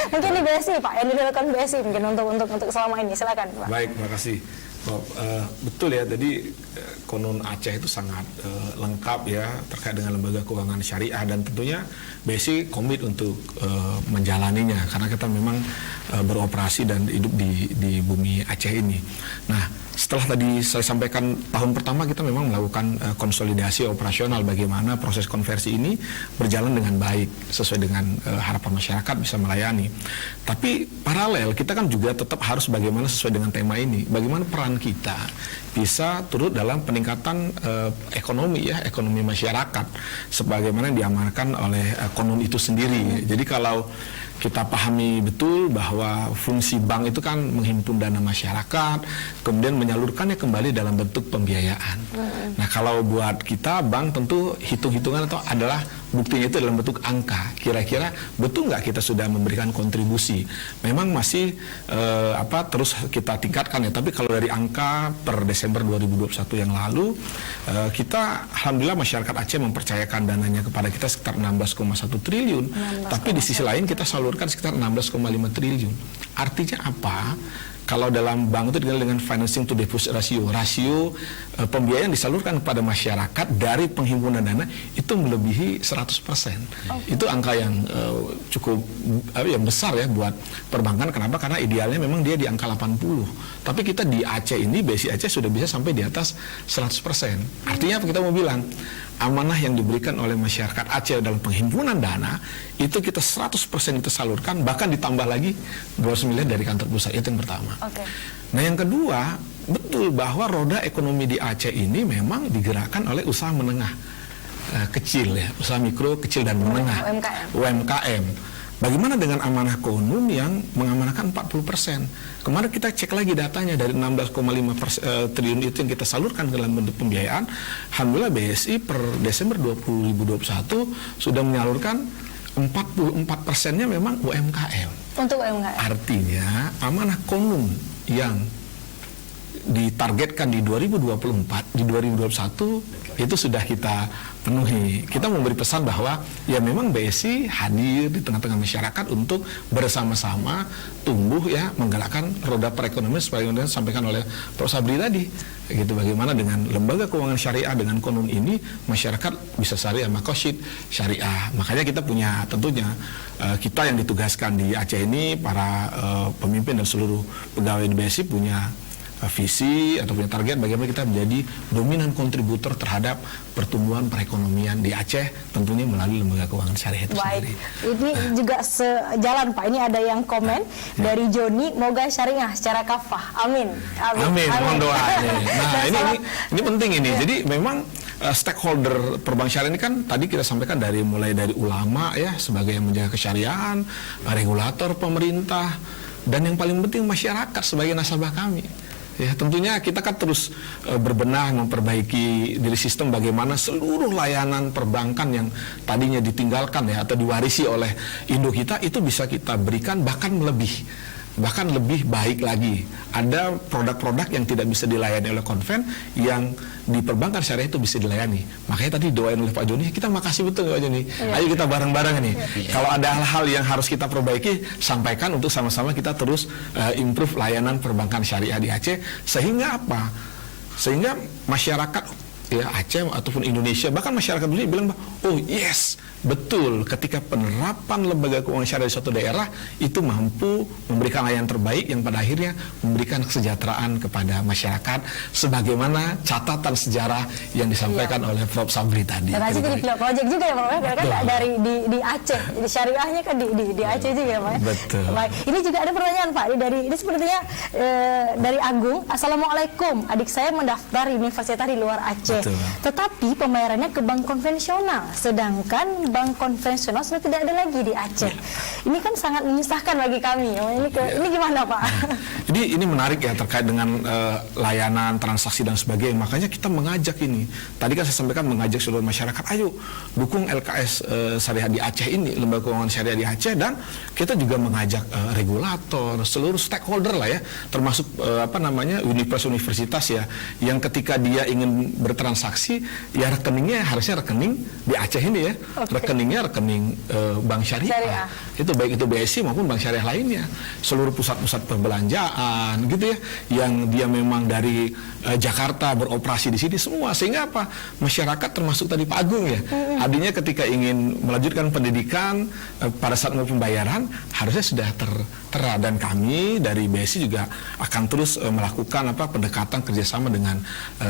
Mungkin di BSI Pak, yang dilakukan BSI mungkin untuk selama ini, silakan Pak. Baik, terima kasih. Betul ya, tadi Konun Aceh itu sangat lengkap ya terkait dengan lembaga keuangan syariah, dan tentunya BSI komit untuk menjalaninya karena kita memang beroperasi dan hidup di bumi Aceh ini. Nah, setelah tadi saya sampaikan tahun pertama kita memang melakukan konsolidasi operasional, bagaimana proses konversi ini berjalan dengan baik sesuai dengan harapan masyarakat bisa melayani. Tapi paralel kita kan juga tetap harus bagaimana sesuai dengan tema ini, bagaimana peran kita bisa turut dalam peningkatan ekonomi masyarakat sebagaimana yang diamankan oleh konun itu sendiri. Jadi kalau kita pahami betul bahwa fungsi bank itu kan menghimpun dana masyarakat, kemudian menyalurkannya kembali dalam bentuk pembiayaan. Nah, kalau buat kita bank tentu hitung-hitungan atau adalah buktinya itu dalam bentuk angka. Kira-kira betul nggak kita sudah memberikan kontribusi? Memang masih terus kita tingkatkan ya. Tapi kalau dari angka per Desember 2021 yang lalu, kita alhamdulillah masyarakat Aceh mempercayakan dananya kepada kita sekitar 16,1 triliun. Tapi di sisi lain kita salurkan sekitar 16,5 triliun. Artinya apa? Kalau dalam bank itu dikenal dengan financing to deposit rasio pembiayaan disalurkan kepada masyarakat dari penghimpunan dana itu melebihi 100%. Itu angka yang cukup yang besar ya buat perbankan. Kenapa? Karena idealnya memang dia di angka 80. Tapi kita di Aceh ini, BSI Aceh sudah bisa sampai di atas 100%. Artinya apa kita mau bilang? Amanah yang diberikan oleh masyarakat Aceh dalam penghimpunan dana itu kita 100% kita salurkan, bahkan ditambah lagi 209 dari kantor pusat. Itu yang pertama. Nah, yang kedua, betul bahwa roda ekonomi di Aceh ini memang digerakkan oleh usaha menengah kecil ya, usaha mikro, kecil dan menengah, UMKM. Bagaimana dengan amanah konun yang mengamanahkan 40%? Kemarin kita cek lagi datanya dari 16,5 triliun itu yang kita salurkan dalam bentuk pembiayaan. Alhamdulillah BSI per Desember 2021 sudah menyalurkan 44%-nya memang UMKM. Untuk UMKM. Artinya amanah konun yang ditargetkan di 2024, di 2021 itu sudah kita penuhi. Kita memberi pesan bahwa ya memang BSI hadir di tengah-tengah masyarakat untuk bersama-sama tumbuh ya, menggerakkan roda perekonomian seperti yang disampaikan oleh Prof. Sabri tadi. Gitu, bagaimana dengan lembaga keuangan syariah dengan konun ini masyarakat bisa syariah makosid syariah. Makanya kita punya tentunya kita yang ditugaskan di Aceh ini, para pemimpin dan seluruh pegawai di BSI punya visi atau punya target bagaimana kita menjadi dominan kontributor terhadap pertumbuhan perekonomian di Aceh, tentunya melalui lembaga keuangan syariah itu sendiri. Ini juga sejalan Pak. Ini ada yang komen dari Joni, moga syariah secara kafah. Amin. Amin. Mohon doanya. Nah, ini penting ini. Jadi memang stakeholder perbankan syariah ini kan tadi kita sampaikan mulai dari ulama ya sebagai yang menjaga kesyariahan, regulator pemerintah, dan yang paling penting masyarakat sebagai nasabah kami. Ya, tentunya kita kan terus berbenah memperbaiki diri sistem bagaimana seluruh layanan perbankan yang tadinya ditinggalkan ya atau diwarisi oleh induk kita itu bisa kita berikan bahkan lebih baik lagi. Ada produk-produk yang tidak bisa dilayani oleh konven yang di perbankan syariah itu bisa dilayani. Makanya tadi doain oleh Pak Joni, kita makasih betul Pak Joni. Ayo kita bareng-bareng nih. Kalau ada hal-hal yang harus kita perbaiki, sampaikan untuk sama-sama kita terus improve layanan perbankan syariah di Aceh. Sehingga apa? Sehingga masyarakat ya Aceh ataupun Indonesia, bahkan masyarakat dunia bilang, oh yes, betul, ketika penerapan lembaga keuangan syariah di suatu daerah itu mampu memberikan layanan terbaik yang pada akhirnya memberikan kesejahteraan kepada masyarakat sebagaimana catatan sejarah yang disampaikan oleh Prof. Sabri tadi. Dan Aceh jadi pilot project juga ya Pak, karena kan dari di Aceh, di syariahnya kan di Aceh juga ya Pak. Betul. Baik. Ini juga ada pertanyaan Pak, ini sepertinya dari Agung. Assalamualaikum, adik saya mendaftar universitas di luar Aceh. Betul. Tetapi pembayarannya ke bank konvensional, sedangkan bank konvensional sudah tidak ada lagi di Aceh. Ini kan sangat menyusahkan bagi kami. Ini gimana Pak? Jadi ini menarik ya terkait dengan layanan, transaksi dan sebagainya. Makanya kita mengajak ini. Tadi kan saya sampaikan mengajak seluruh masyarakat, ayo dukung LKS syariah di Aceh ini, lembaga keuangan syariah di Aceh, dan kita juga mengajak regulator, seluruh stakeholder lah ya, termasuk universitas ya, yang ketika dia ingin bertransaksi ya rekeningnya harusnya rekening di Aceh ini ya. Rekeningnya rekening bank syariah. Itu baik itu BSI maupun bank syariah lainnya. Seluruh pusat-pusat perbelanjaan gitu ya, yang dia memang dari Jakarta beroperasi di sini semua. Sehingga apa? Masyarakat termasuk tadi Pak Agung ya. Artinya ketika ingin melanjutkan pendidikan pada saat mau pembayaran harusnya sudah tertera, dan kami dari BSI juga akan terus melakukan pendekatan kerjasama dengan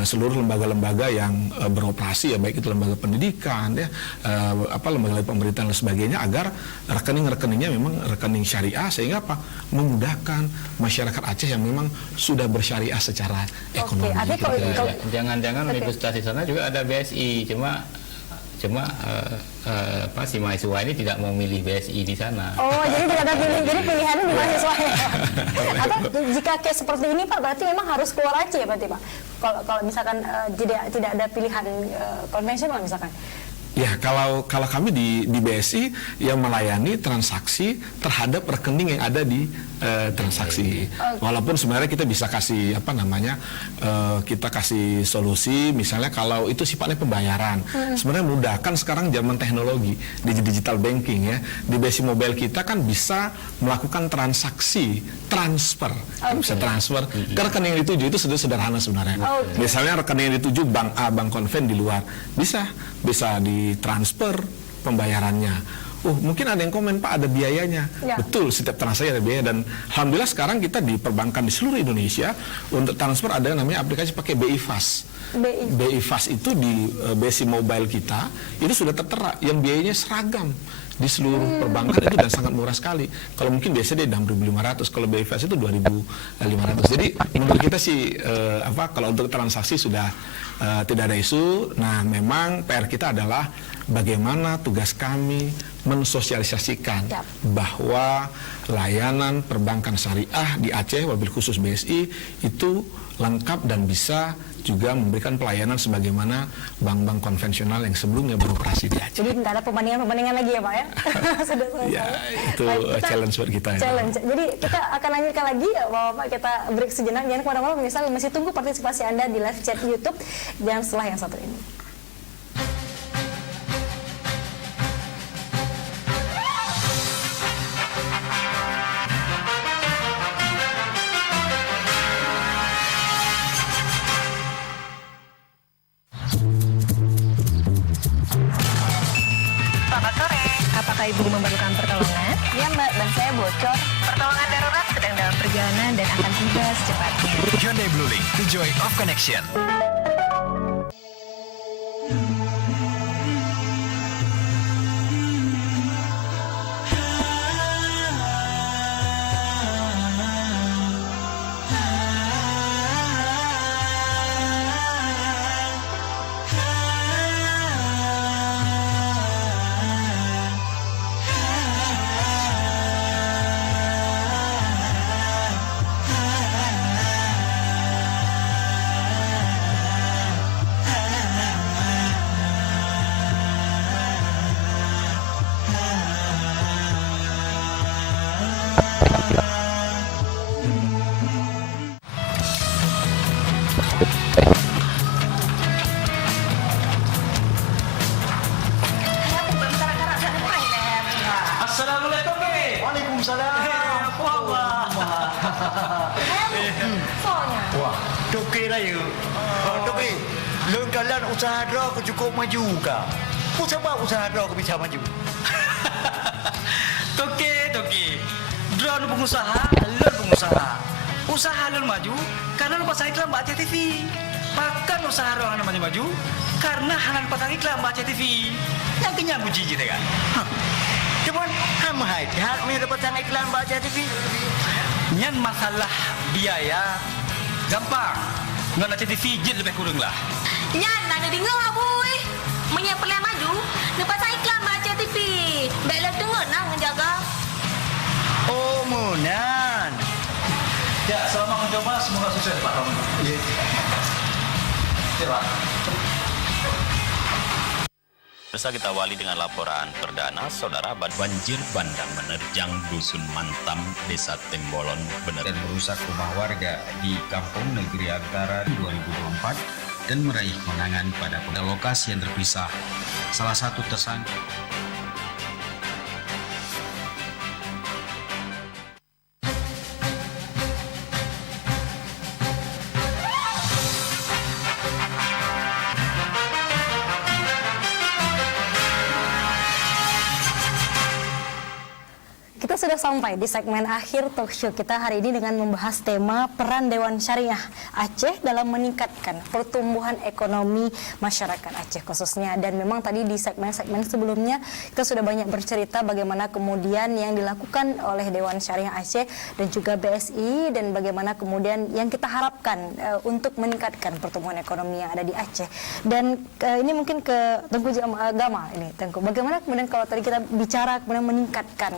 seluruh lembaga-lembaga yang beroperasi ya, baik itu lembaga pendidikan ya, lembaga pemerintahan dan sebagainya, agar rekeningnya memang rekening syariah, sehingga memudahkan masyarakat Aceh yang memang sudah bersyariah secara ekonomi. Jangan-jangan universitas di sana juga ada BSI, cuma si mahasiswa ini tidak mau milih BSI di sana. Oh, jadi tidak ada jadi pilihannya di mahasiswa ya. Atau jika kayak seperti ini Pak, berarti memang harus keluar Aceh ya berarti Pak. Kalau misalkan tidak ada pilihan konvensional misalkan. Ya, kalau kami di BSI yang melayani transaksi terhadap rekening yang ada di transaksi. Walaupun sebenarnya kita bisa kasih kita kasih solusi, misalnya kalau itu sifatnya pembayaran. Sebenarnya mudah, kan sekarang zaman teknologi, di digital banking ya. Di BSI Mobile kita kan bisa melakukan transaksi, transfer. Bisa transfer ke rekening yang dituju, itu sudah sederhana sebenarnya. Misalnya rekening yang dituju bank A, bank konven di luar, bisa ditransfer pembayarannya. Mungkin ada yang komen, Pak, ada biayanya. Ya. Betul, setiap transaksi ada biaya, dan alhamdulillah sekarang kita di perbankan di seluruh Indonesia untuk transfer ada namanya aplikasi pakai BI Fast. BI Fast itu di BSI Mobile kita itu sudah tertera yang biayanya seragam di seluruh perbankan itu, dan sangat murah sekali. Kalau mungkin biasanya dia 6.500, kalau BI Fast itu 2.500. Jadi menurut kita sih kalau untuk transaksi sudah tidak ada isu. Nah, memang PR kita adalah bagaimana tugas kami mensosialisasikan bahwa layanan perbankan syariah di Aceh, wabil khusus BSI, itu lengkap dan bisa juga memberikan pelayanan sebagaimana bank-bank konvensional yang sebelumnya beroperasi di Aceh. Jadi nggak ada pembandingan lagi ya Pak ya? Sudah selesai. Ya, itu challenge buat kita. Challenge. Jadi kita akan lanjutkan lagi Bapak, kita break sejenak. Jangan kemana-mana pemirsa, masih tunggu partisipasi Anda di live chat YouTube dan setelah yang satu ini. Selamat sore. Apakah Ibu memerlukan pertolongan? Ya Mbak, dan saya bocor. Pertolongan darurat sedang dalam perjalanan dan akan tiba secepatnya. Hyundai Bluelink, the joy of connection. Assalamualaikum Ki. Waalaikumsalam. Wah, Toki lah you. Toki, lengkalan usaha draw ke cukup maju ka. Sebab usaha draw ke bisa maju. Toki. Drone pengusaha, lon pengusaha. Usaha lon maju karena lu pasang iklan Mbak Aceh TV. Bahkan usaha orang namanya maju karena hanan pasang iklan Mbak Aceh TV. Yang kenyang puji kita kan. Cuman, hamai hak ni dapat pasang iklan Mbak Aceh TV. Nyan masalah biaya gampang. Ngan Aceh TV jet lebih kurang lah. Yan, nak dengar lah boy. Menyak pilihan maju, dia pasang iklan Mbak Aceh TV. Baiklah dengar nak menjaga. Oh, Munan. Ya, selamat mencoba. Semoga sukses Pak Romo. Ya. Ya, Pak. Bisa kita awali dengan laporan perdana Saudara Banjir bandang menerjang Dusun Mantam, Desa Tembolon, Bener, dan merusak rumah warga di Kampung Negeri Antara 2024 dan meraih kemenangan pada lokasi yang terpisah. Salah satu tersangka Kita sudah sampai di segmen akhir talk show kita hari ini dengan membahas tema peran Dewan Syariah Aceh dalam meningkatkan pertumbuhan ekonomi masyarakat Aceh khususnya. Dan memang tadi di segmen-segmen sebelumnya kita sudah banyak bercerita bagaimana kemudian yang dilakukan oleh Dewan Syariah Aceh dan juga BSI dan bagaimana kemudian yang kita harapkan untuk meningkatkan pertumbuhan ekonomi yang ada di Aceh. Dan ini mungkin ke Tengku Gamal ini, Tengku. Bagaimana kemudian kalau tadi kita bicara kemudian meningkatkan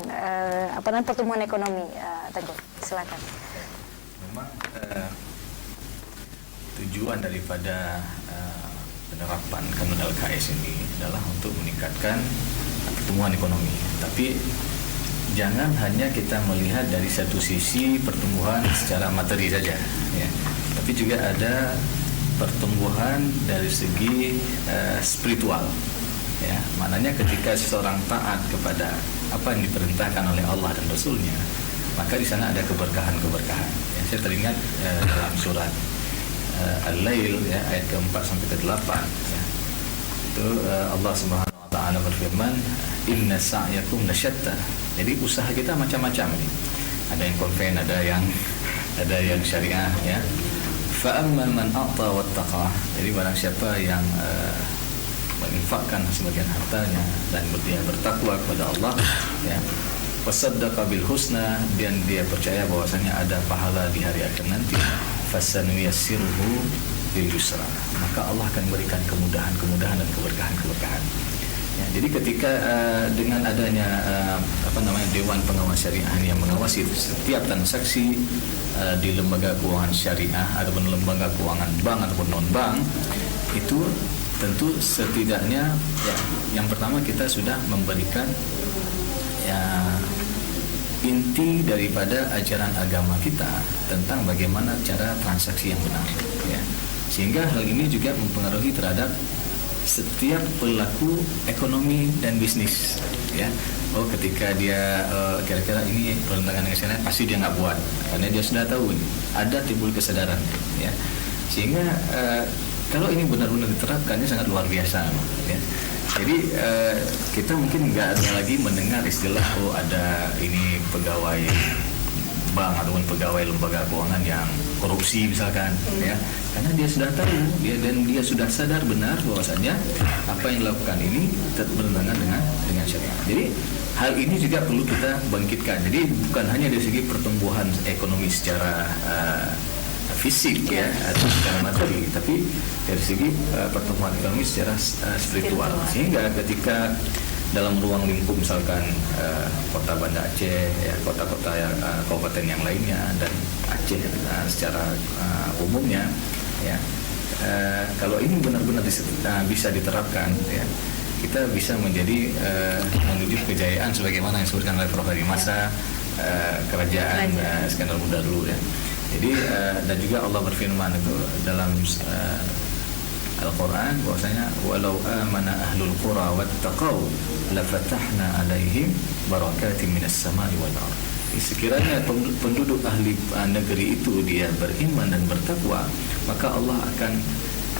pertumbuhan ekonomi, Tengku, silakan. Memang tujuan daripada penerapan kanun LKS ini adalah untuk meningkatkan pertumbuhan ekonomi. Tapi jangan hanya kita melihat dari satu sisi pertumbuhan secara materi saja, ya. Tapi juga ada pertumbuhan dari segi spiritual. Ya, maknanya ketika seseorang taat kepada apa yang diperintahkan oleh Allah dan Rasulnya, maka di sana ada keberkahan-keberkahan. Ya, saya teringat dalam surat Al-Lail, ya, ayat ke-4 sampai ke-8, ya, itu Allah Subhanahu Wa Taala berfirman, Inna sa'yakum lasyatta. Jadi usaha kita macam-macam ini. Ada yang konven, ada yang syariah, ya. Fa'amman man a'ta wattaqa. Jadi barang siapa yang menginfakkan sebagian hartanya dan dia bertakwa kepada Allah, ya, wasaddaqa bil husna, dan dia percaya bahwasanya ada pahala di hari akhir nanti, fasanuyassiruhu lil yusra, maka Allah akan berikan kemudahan-kemudahan dan keberkahan-keberkahan. Ya, jadi ketika dengan adanya Dewan Pengawas Syariah yang mengawasi setiap transaksi di lembaga keuangan syariah ataupun lembaga keuangan bank ataupun non bank, itu tentu setidaknya ya, yang pertama kita sudah memberikan ya, inti daripada ajaran agama kita tentang bagaimana cara transaksi yang benar, ya. Sehingga hal ini juga mempengaruhi terhadap setiap pelaku ekonomi dan bisnis, ya. Oh, ketika dia kira-kira ini pertentangan dengan syariat, pasti dia nggak buat karena dia sudah tahu ada timbul kesadaran, ya. Sehingga kalau ini benar-benar diterapkan, ini sangat luar biasa, ya. Jadi kita mungkin nggak ada lagi mendengar istilah ada ini pegawai bank ataupun pegawai lembaga keuangan yang korupsi misalkan, ya, karena dia sudah tahu dan dia sudah sadar benar bahwasanya apa yang dilakukan ini bertentangan dengan syariat. Jadi hal ini juga perlu kita bangkitkan. Jadi bukan hanya dari segi pertumbuhan ekonomi secara fisik, ya, atau secara materi, tapi dari segi pertumbuhan ekonomi secara spiritual. Sehingga ketika dalam ruang lingkup misalkan kota Banda Aceh, ya, kota-kota kabupaten yang lainnya dan Aceh secara umumnya, ya, kalau ini benar-benar bisa diterapkan, ya, kita bisa menjadi menuju kejayaan sebagaimana yang disebutkan oleh Prof. dari masa kerajaan Iskandar Muda dulu, ya. Jadi dan juga Allah berfirman itu dalam Al-Quran bahwasanya walau amana ahlul qura wattaqau lafatahna alaihim barakatim minas sama'i wal ardh. Sekiranya penduduk ahli negeri itu dia beriman dan bertakwa, maka Allah akan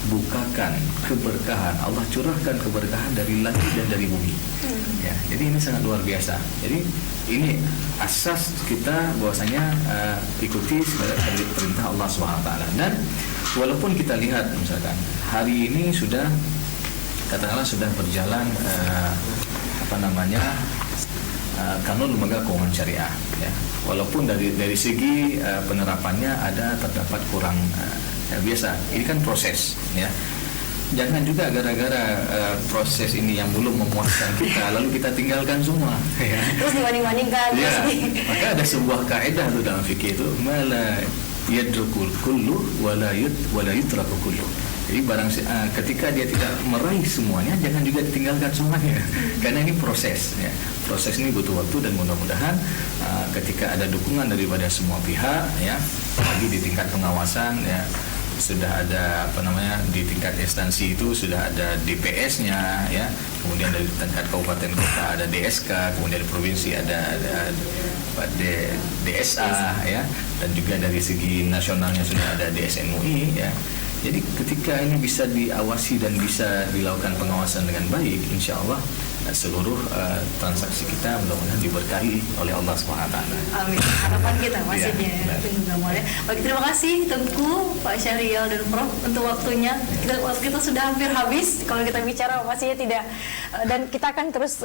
bukakan keberkahan, Allah curahkan keberkahan dari langit dan dari bumi. Ya, jadi ini sangat luar biasa. Jadi ini asas kita bahwasanya ikuti perintah Allah SWT. Dan walaupun kita lihat misalkan hari ini sudah katakanlah sudah berjalan kanun lembaga keuangan syariah, ya, walaupun dari segi penerapannya terdapat kurang biasa. Ini kan proses, ya. Jangan juga gara-gara proses ini yang belum memuaskan kita lalu kita tinggalkan semua, ya. Terus dibanding-bandingkan. Ya, maka ada sebuah kaidah tuh dalam fikih itu, mala yadrukul kullu wala yutraku kullu. Jadi ketika dia tidak meraih semuanya, jangan juga ditinggalkan semuanya, karena ini proses, ya. Proses ini butuh waktu dan mudah-mudahan ketika ada dukungan daripada semua pihak, ya, lagi di tingkat pengawasan, ya, sudah ada di tingkat instansi itu sudah ada DPS-nya, ya, kemudian dari tingkat kabupaten kota ada DSK, kemudian dari provinsi ada DSA, ya, dan juga dari segi nasionalnya sudah ada DSMUI, ya. Jadi ketika ini bisa diawasi dan bisa dilakukan pengawasan dengan baik, insya Allah seluruh transaksi kita mudah-mudahan diberkahi oleh Allah SWT. Amin. Harapan kita maksudnya. Ya, Baik, terima kasih Tengku, Pak Syahrial dan Prof untuk waktunya. Kita sudah hampir habis kalau kita bicara pastinya tidak, dan kita akan terus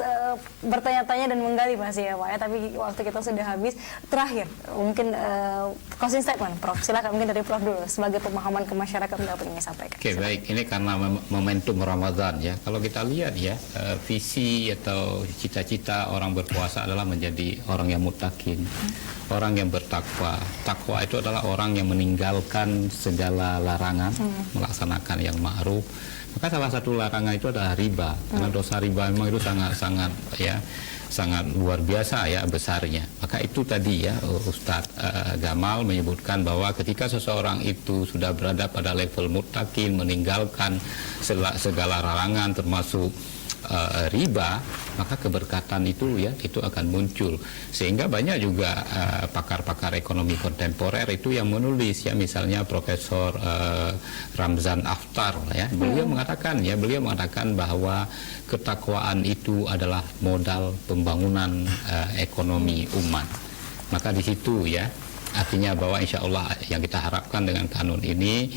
bertanya-tanya dan menggali masih, ya, Pak, ya, tapi waktu kita sudah habis. Terakhir mungkin closing statement Prof, silakan mungkin dari Prof dulu sebagai pemahaman ke masyarakat yang ingin sampaikan. Oke, baik, ini karena momentum Ramadan, ya. Kalau kita lihat, ya, visi atau cita-cita orang berpuasa adalah menjadi orang yang muttaqin, orang yang bertakwa. Takwa itu adalah orang yang meninggalkan segala larangan, melaksanakan yang ma'ruf. Maka salah satu larangan itu adalah riba, karena dosa riba memang itu sangat luar biasa, ya, besarnya. Maka itu tadi, ya, Ustadz Gamal menyebutkan bahwa ketika seseorang itu sudah berada pada level muttaqin, meninggalkan segala larangan termasuk riba, maka keberkatan itu, ya, itu akan muncul. Sehingga banyak juga pakar-pakar ekonomi kontemporer itu yang menulis, ya, misalnya Profesor Ramzan Aftar, ya, beliau mengatakan bahwa ketakwaan itu adalah modal pembangunan ekonomi umat. Maka di situ, ya, artinya bahwa insya Allah yang kita harapkan dengan kanun ini,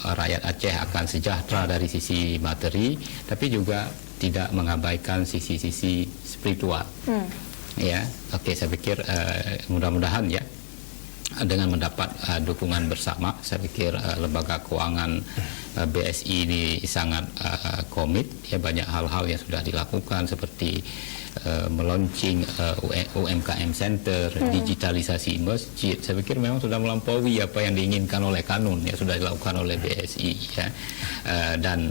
rakyat Aceh akan sejahtera dari sisi materi, tapi juga tidak mengabaikan sisi-sisi spiritual. Ya, oke, saya pikir mudah-mudahan, ya, dengan mendapat dukungan bersama, saya pikir lembaga keuangan BSI ini sangat komit. Ya, banyak hal-hal yang sudah dilakukan seperti meluncing UMKM Center, digitalisasi masjid. Saya pikir memang sudah melampaui apa yang diinginkan oleh kanun, ya sudah dilakukan oleh BSI, ya. Dan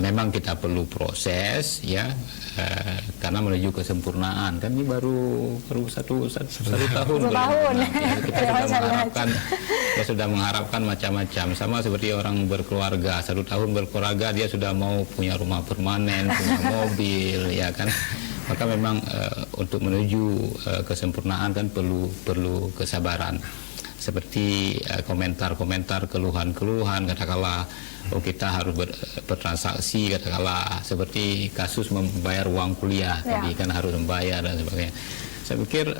memang kita perlu proses, ya, karena menuju kesempurnaan. Kan ini baru satu tahun. Ya, kita sudah mengharapkan macam-macam, sama seperti orang berkeluarga. 1 tahun berkeluarga dia sudah mau punya rumah permanen, punya mobil, ya kan. Maka memang untuk menuju kesempurnaan kan perlu kesabaran. Seperti komentar-komentar, keluhan-keluhan, katakanlah kita harus bertransaksi, katakanlah seperti kasus membayar uang kuliah, tadi kan harus membayar dan sebagainya. Saya pikir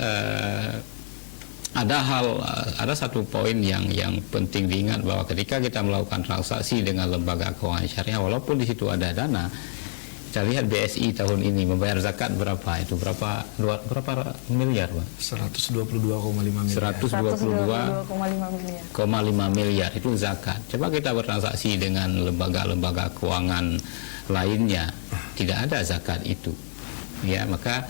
ada satu poin yang penting diingat, bahwa ketika kita melakukan transaksi dengan lembaga keuangan syariah, walaupun di situ ada dana, kita lihat BSI tahun ini membayar zakat berapa miliar, Pak? 122,5 miliar. 122,5 miliar itu zakat. Coba kita bertransaksi dengan lembaga-lembaga keuangan lainnya, tidak ada zakat itu. Ya, maka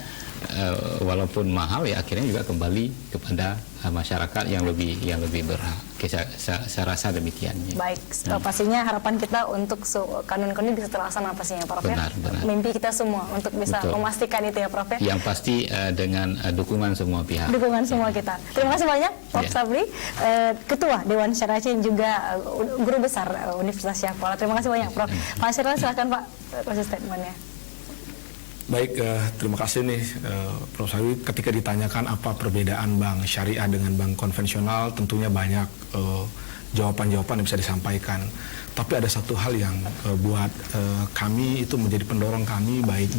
walaupun mahal, ya akhirnya juga kembali kepada masyarakat yang lebih berhak. Saya rasa demikian. Ya. Baik, pastinya harapan kita untuk kanun-kanun bisa terlaksana pastinya, Prof. Benar. Mimpi kita semua untuk bisa memastikan itu, ya, Prof. Yang pasti dengan dukungan semua pihak. Dukungan semua kita. Terima kasih banyak, Prof. Sabri, Ketua Dewan Syariah Aceh, juga Guru Besar Universitas Syah Kuala. Terima kasih banyak, Prof. Pak Syiril, silakan Pak, statementnya. Baik, terima kasih nih Prof. Sabri. Ketika ditanyakan apa perbedaan bank syariah dengan bank konvensional, tentunya banyak jawaban-jawaban yang bisa disampaikan. Tapi ada satu hal yang buat kami itu menjadi pendorong kami, baik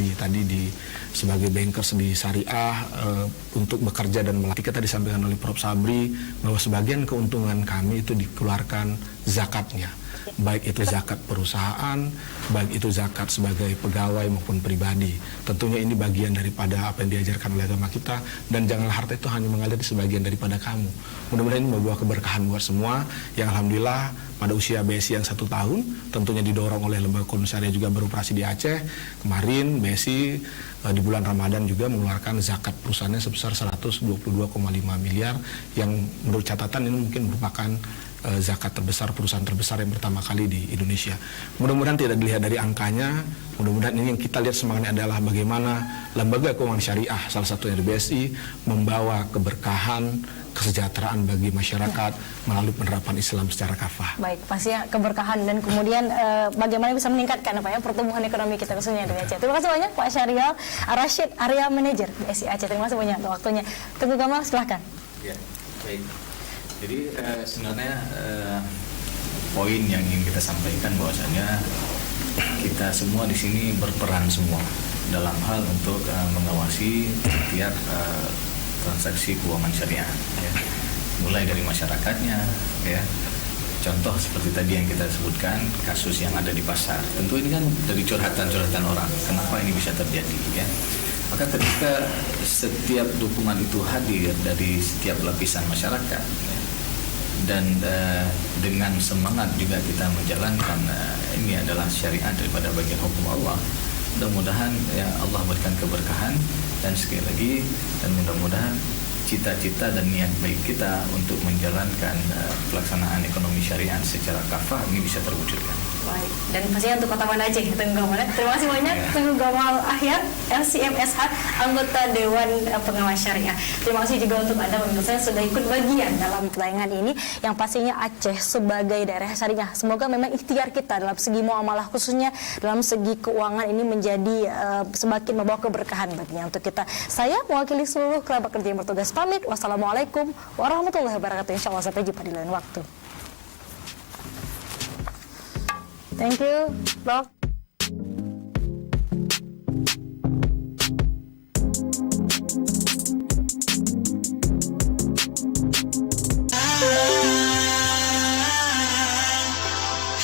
sebagai bankers di syariah, untuk bekerja dan melatih. Kita disampaikan oleh Prof. Sabri bahwa sebagian keuntungan kami itu dikeluarkan zakatnya. Baik itu zakat perusahaan, baik itu zakat sebagai pegawai maupun pribadi. Tentunya ini bagian daripada apa yang diajarkan oleh agama kita, dan janganlah harta itu hanya mengalir di sebagian daripada kamu. Mudah-mudahan ini membawa keberkahan buat semua, yang alhamdulillah pada usia BSI yang 1 tahun, tentunya didorong oleh lembaga keuangan syariah juga beroperasi di Aceh. Kemarin BSI di bulan Ramadan juga mengeluarkan zakat perusahaannya sebesar 122,5 miliar, yang menurut catatan ini mungkin merupakan zakat terbesar, perusahaan terbesar yang pertama kali di Indonesia. Mudah-mudahan tidak dilihat dari angkanya, mudah-mudahan ini yang kita lihat semangatnya adalah bagaimana lembaga keuangan syariah, salah satunya di BSI, membawa keberkahan, kesejahteraan bagi masyarakat melalui penerapan Islam secara kafah. Baik, pastinya keberkahan, dan kemudian bagaimana bisa meningkatkan pertumbuhan ekonomi kita khususnya di Aceh. Terima kasih banyak Pak Syahrial Rashid, Area Manager BSI Aceh. Terima kasih banyak untuk waktunya. Teguh Gamal, silahkan. Ya, baik. Jadi sebenarnya poin yang ingin kita sampaikan bahwasanya kita semua di sini berperan semua dalam hal untuk mengawasi setiap transaksi keuangan syariah, ya. Mulai dari masyarakatnya, ya. Contoh seperti tadi yang kita sebutkan, kasus yang ada di pasar. Tentu ini kan dari curhatan-curhatan orang. Kenapa ini bisa terjadi, ya? Maka ketika setiap dukungan itu hadir dari setiap lapisan masyarakat, ya, dan dengan semangat juga kita menjalankan ini adalah syariat daripada bagian hukum Allah, mudah-mudahan ya Allah berikan keberkahan, dan sekali lagi, dan mudah-mudahan cita-cita dan niat baik kita untuk menjalankan pelaksanaan ekonomi syariah secara kafah ini bisa terwujudkan. Baik, dan pastinya untuk Kota Banda Aceh, Teguh Gamal. Terima kasih banyak, Teguh Gamal Ahyar, LCMSH, anggota Dewan Pengawas Syariah. Terima kasih juga untuk Anda pemirsa yang sudah ikut bagian dalam tayangan ini, yang pastinya Aceh sebagai daerah syariah. Semoga memang ikhtiar kita dalam segi muamalah, khususnya dalam segi keuangan, ini menjadi semakin membawa keberkahan baginya untuk kita. Saya mewakili seluruh kerabat kerja yang bertugas pamit. Wassalamualaikum warahmatullahi wabarakatuh. Insyaallah sampai jumpa di lain waktu. Thank you, Prof.